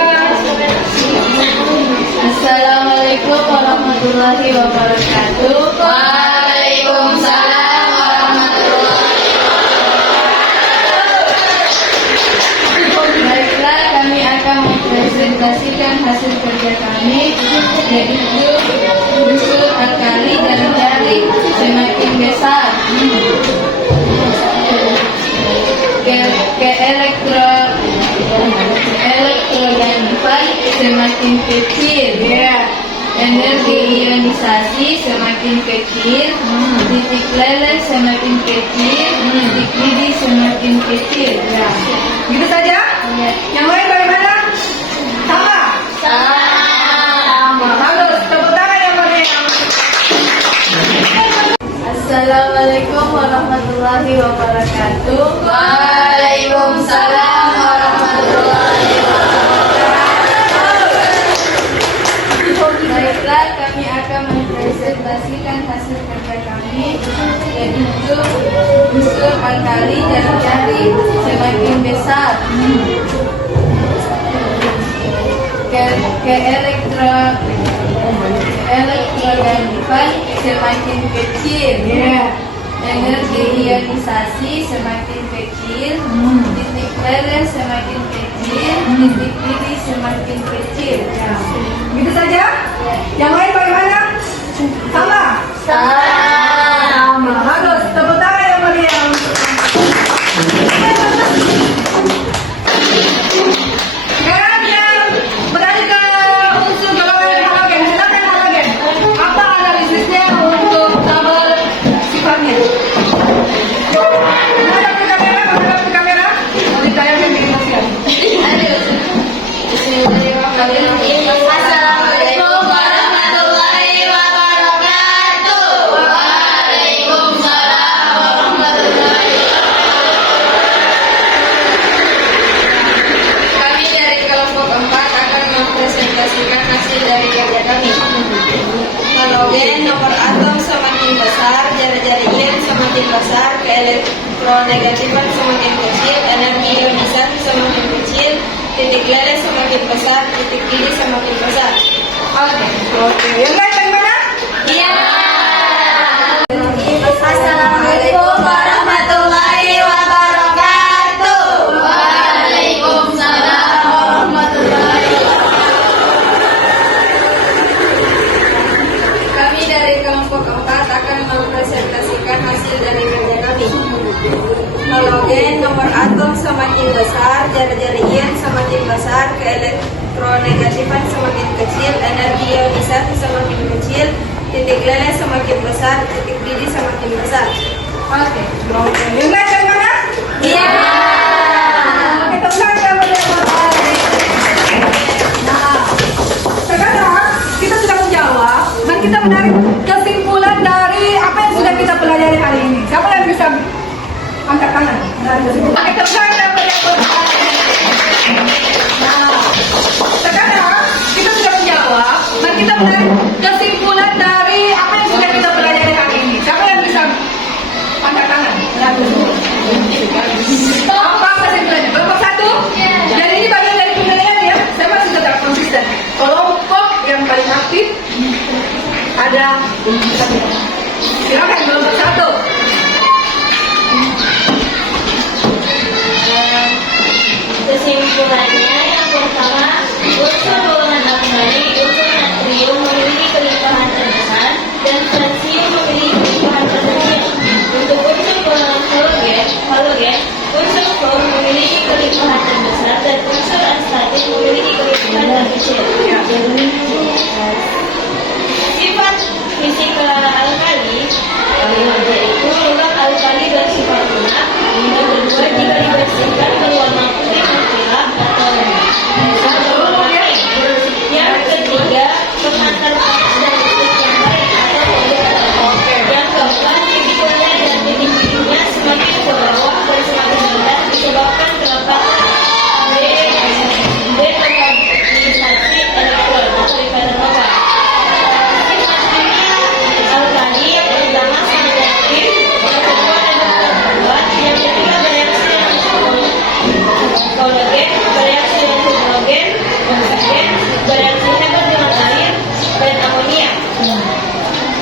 Assalamualaikum warahmatullahi wabarakatuh. Waalaikumsalam warahmatullahi Baiklah, kami akan mempresentasikan hasil kerja kami, yaitu unsur alkali dan jari semakin besar ke elektronegatifan semakin kecil, energi ionisasi semakin kecil, titik leleh semakin kecil, titik lidi semakin kecil. Gitu saja? Yang lain bagaimana? Sama? Sama. Bagus. Tepuk tangan yang meriah. Assalamualaikum warahmatullahi wabarakatuh. Waalaikumsalam warahmatullahi Baiklah, kami akan mempresentasikan hasil kerja kami, itu unsur alkali jari-jari semakin besar. Elektronegatifan semakin kecil. Energi ionisasi semakin kecil. Titik leleh semakin kecil. Titik didih semakin kecil. Gitu saja. Yang lain bagaimana? Sama. Sama. Bagus. Tepuk tangan yang meriah. Sekarang yang beralih ke unsur golongan halogen. Silakan halogen. Apa analisisnya untuk tabel sifatnya? Menghadap ke kamera, menghadap ke kamera. Ditayangkan di sosial. Assalamualaikum warahmatullahi wabarakatuh. Waalaikumsalam warahmatullahi wabarakatuh. Kami dari kelompok 4 akan mempresentasikan hasil dari kerja kami. Halogen nomor atom semakin besar, jari-jari ion semakin besar, keelektronegatifan semakin kecil, energi ionisasi semakin kecil, titik leleh semakin besar, titik didih semakin besar. Oke. Yang lain bagaimana? Iya. Assalamualaikum warahmatullahi wabarakatuh. Waalaikumsalam warahmatullahi wabarakatuh. Kami dari kelompok 4 akan mempresentasikan hasil dari kerja kami. Halogen nomor atom semakin besar, jari-jari ion semakin besar, keelektronegatifan semakin kecil, energi ionisasi semakin kecil, titik leleh semakin besar, titik didih semakin besar. Oke. Yang lain bagaimana? Iya. Oke, tepuk tangan yang meriah. Nah, sekarang kita sudah menjawab dan kita menarik kesimpulan dari apa yang sudah kita pelajari hari ini. Siapa yang bisa angkat tangan? Oke, tepuk tangan yang meriah. Nah, sekarang kita sudah menjawab dan kita menarik kesimpulan dari apa yang sudah kita pelajari hari ini. Siapa yang bisa angkat tangan? Apa kesimpulannya? Kelompok 1? Dan ini bagian dari penilaian ya. Saya masih tetap konsisten. Kelompok yang paling aktif ada silakan kelompok 1. Kesimpulannya yang pertama, unsur golongan alkali, unsur natrium memiliki kelimpahan terbesar dan kalsium memiliki kelimpahan terkecil. Untuk unsur golongan halogen, unsur fluor memiliki kelimpahan terbesar dan unsur astatin memiliki kelimpahan terkecil. Sifat fisika alkali yaitu logam alkali dan sifat lunak. Yang kedua, jika dibersihkan berwarna putih mengkilap atau berwarna pink. Yang ketiga, pengantar panas dan listrik yang baik atau polyether. Yang keempat, titik leleh dan titik didihnya semakin ke bawah dan semakin rendah disebabkan terletaknya demobilisasi elektron atau ikatan logam. Sifat kimia alkali yang pertama sangat reaktif, yang kedua redox kuat, yang ketiga bereaksi dengan kolagen, bereaksi dengan hidrogen, oksigen, bereaksi hebat dengan air dan amonia.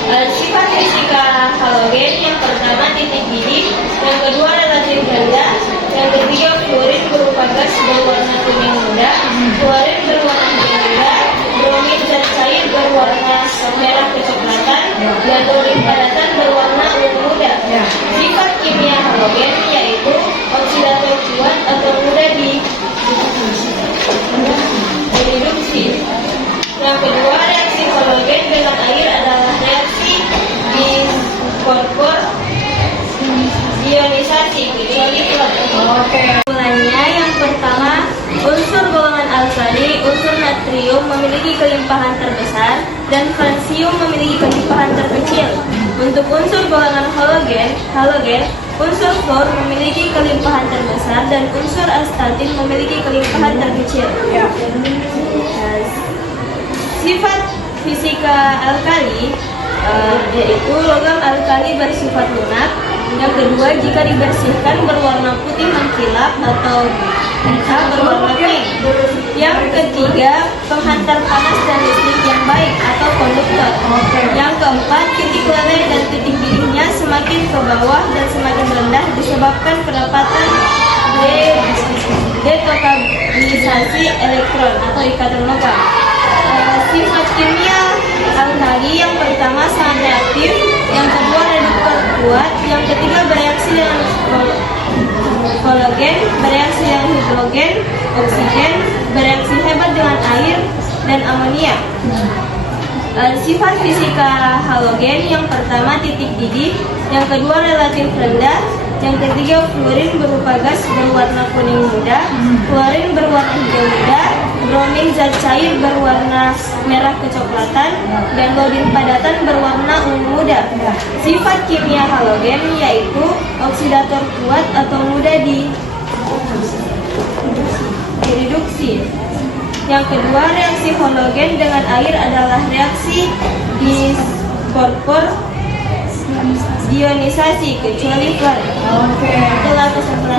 Sifat fisika halogen yang pertama titik didih, yang kedua relatif rendah, yang ketiga fluorin berupa gas berwarna kuning muda, fluorin berwarna hijau muda, bromin zat cair berwarna merah kecoklatan, dan klorin padatan berwarna ungu muda. Sifat kimia halogen yaitu oksidator kuat atau mudah direduksi. Yang kedua, reaksi halogen dengan air adalah reaksi dikorpor ionisasi kecuali fluor. Kesimpulannya yang pertama, unsur golongan alkali, unsur natrium memiliki kelimpahan terbesar dan kalsium memiliki kelimpahan terkecil. Untuk unsur golongan halogen, unsur fluor memiliki kelimpahan terbesar dan unsur astatin memiliki kelimpahan terkecil. Sifat fisika alkali yaitu logam alkali bersifat lunak. Yang kedua, jika dibersihkan berwarna putih mengkilap atau berwarna pink. Yang ketiga, penghantar panas dan listrik yang baik atau konduktor. Yang keempat, titik leleh dan titik didihnya semakin ke bawah dan semakin rendah disebabkan kedapatan dekokabilisasi elektron atau ikatan logam. Sifat kimia alkali yang pertama sangat reaktif, yang kedua reduktor kuat, yang ketiga bereaksi dengan kolagen, bereaksi dengan hidrogen, oksigen, bereaksi hebat dengan air dan amonia. Sifat fisika halogen yang pertama titik didih, yang kedua relatif rendah, yang ketiga fluorin berupa gas berwarna kuning muda, fluorin berwarna hijau muda, bromin zat cair berwarna merah kecoklatan, dan iodin padatan berwarna ungu muda. Sifat kimia halogen yaitu oksidator kuat atau mudah direduksi. Yang kedua, reaksi halogen dengan air adalah reaksi disporpor dionisasi kecuali fluorin. Itulah kesimpulan.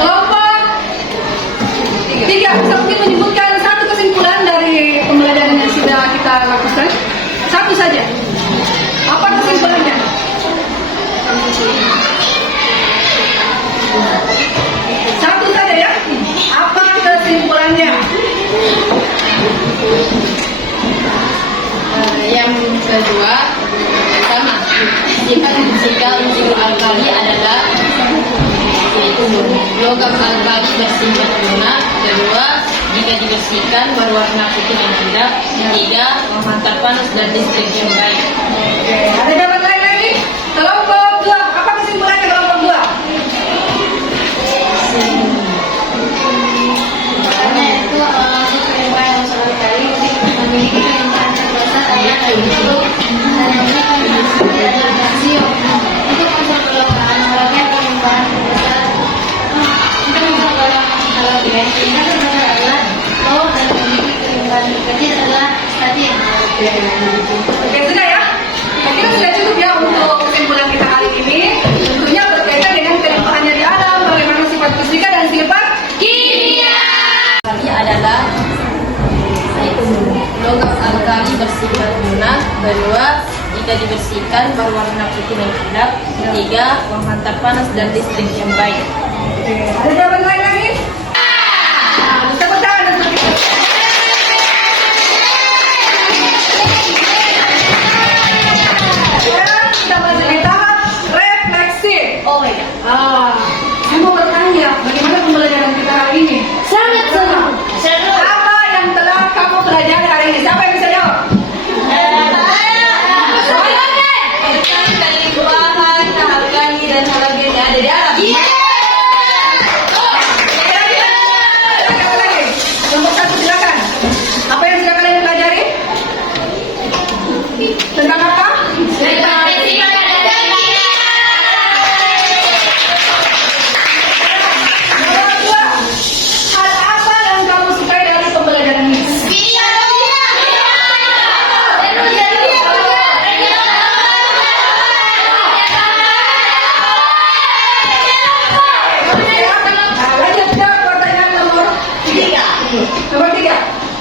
Kelompok 3 bisa mungkin menyebutkan satu kesimpulan dari pembelajaran yang sudah kita lakukan. Satu saja. Apa kesimpulannya? Satu saja ya. Apa kesimpulannya? Yang kedua, sama. Sifat fisika unsur alkali adalah yaitu logam alkali bersifat lunak. Kedua, jika dibersihkan berwarna putih yang tidak. Ketiga, menghantar panas dan listrik yang baik. Ada jawaban lain lagi? Kelompok 2. Apa kesimpulannya kelompok 2? Karena itu kelimpangan unsur alkali memiliki kelimpahan terbesar adalah hidrogen dan adalah kalsium. Untuk unsur kelompokan halogen kelimpahan terbesar adalah bawah dan memiliki kelimpahan terkecil adalah statin. Oke, sudah ya. Saya kira sudah cukup ya untuk kesimpulan kita hari ini. Tentunya berkaitan dengan kelimpahannya di alam, bagaimana sifat fisika dan sifat kimia. Alkali adalah yaitu logam alkali bersifat lunak. Kedua, jika dibersihkan berwarna putih yang tidak. Ketiga, menghantar panas dan listrik yang baik. Ada jawaban lain lagi? Tepuk tangan untuk kita. Sekarang kita masuk di tahap refleksi. Oh my god. Saya mau bertanya, bagaimana pembelajaran kita hari ini? Sangat seru. Seru. Apa yang telah kamu pelajari hari ini? Siapa yang bisa jawab? Kelimpahan alkali dan halogen yang ada di alam. Kelompok 1 silakan. Apa yang sudah kalian pelajari? Tentang apa? Nomor 2. Hal apa yang kamu sukai dari pembelajaran ini? Lanjut ke pertanyaan nomor 3. Nomor 3.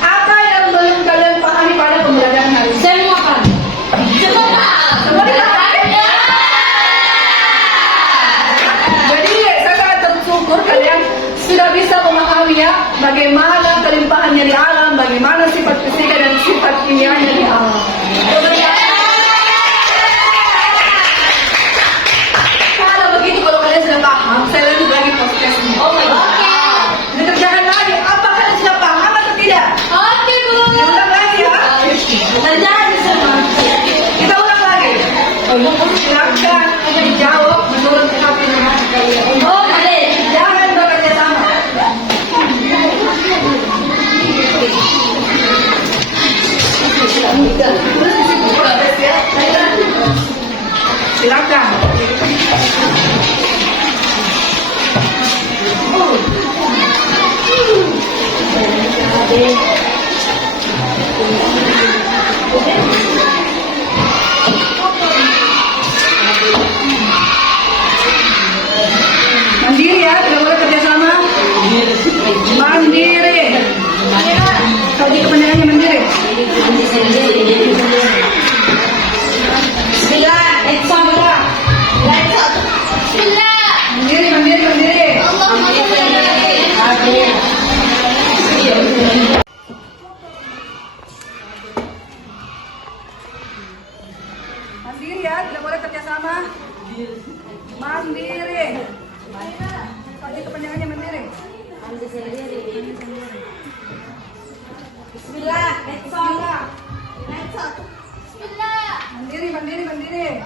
Apa yang belum kalian pahami pada pembelajaran hari ini? Semua kan. Semua dipahami? Jadi saya sangat bersyukur kalian sudah bisa memahami ya bagaimana kelimpahannya di alam, bagaimana sifat fisika dan sifat kimianya di alam. Kalau begitu, kalau kalian sudah paham, saya lanjut lagi podcastnya. Oh my god. Dikerjakan lagi. Apa kalian sudah paham atau tidak? Oke, Bu. Diulang lagi ya. Terjadi semua. Kita ulang lagi. Silakan dijawab menurut keyakinan kalian. Oh, boleh. Jangan bekerja sama. Silakan. Mandiri ya, tidak boleh kerjasama. Mandiri. Kalau di kepanjangannya mandiri. Bismillah. Bismillah. Mandiri, mandiri, mandiri. Mandiri ya, tidak boleh kerjasama. Mandiri. Kalau di kepanjangannya mandiri. Bismillah. Bismillah. Mandiri, mandiri, mandiri.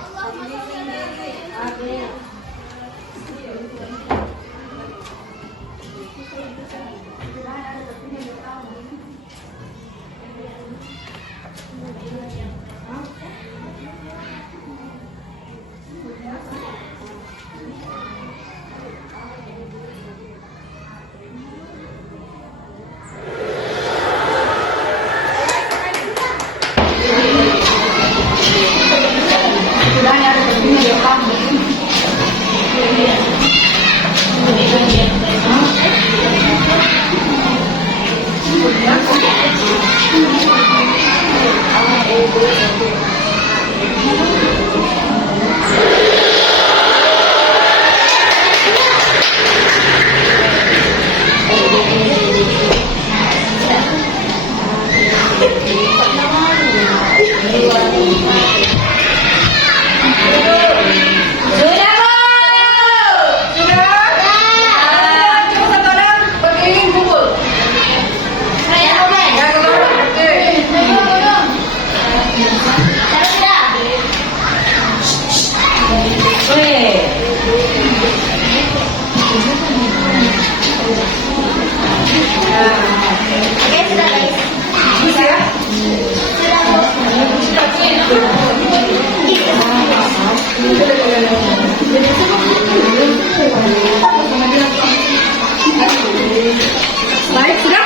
Baik, sudah?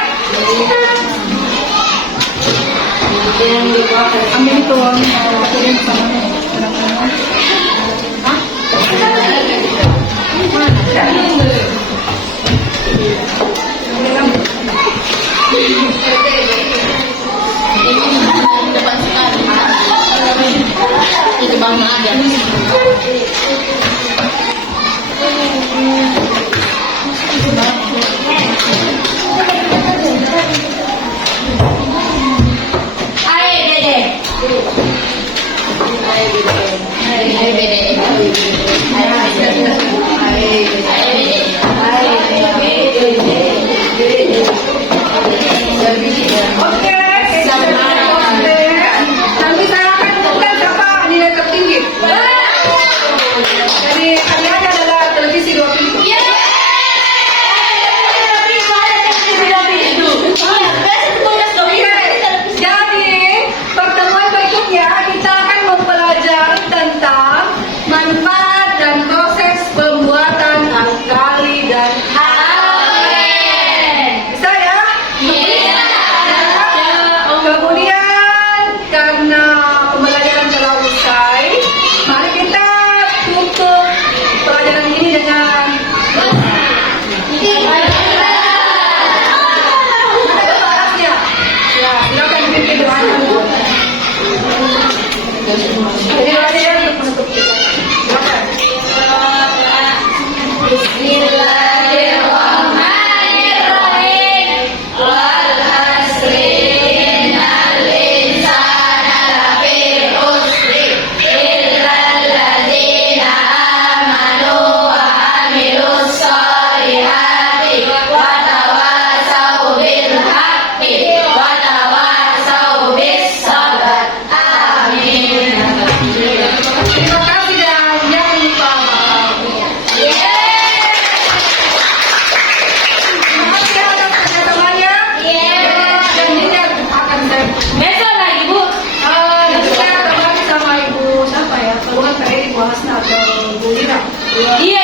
Ambil itu kirim sama orang-orang. Hah? Itu bang ada. Oke, nanti saya akan tentukan siapa nilai tertinggi. Jadi hadiahnya adalah televisi 2 pintu. Jadi pertemuan berikutnya kita akan mempelajari tentang manfaat dan proses pembuatan alkali dan bisa ya? Kemudian karena pembelajaran telah usai, mari kita tutup pelajaran ini dengan ya, silakan pimpin doa dulu. Jadi doanya ya untuk menutup kita. Silakan. Bismillahirrahmanirrahim. Wal asri innal insana lafi khusri illa alladzina amanu wa amilus solihati wa tawasau bil haqqi wa tawasau bis sabr. Amin. Terima kasih dan jangan lupa. Terima kasih atas kerjasamanya. Dan ini akan saya Besok lagi Bu. nanti saya kembali sama Ibu siapa ya? Kalau nggak saya Ibu Hasna atau Bu Lira. Iya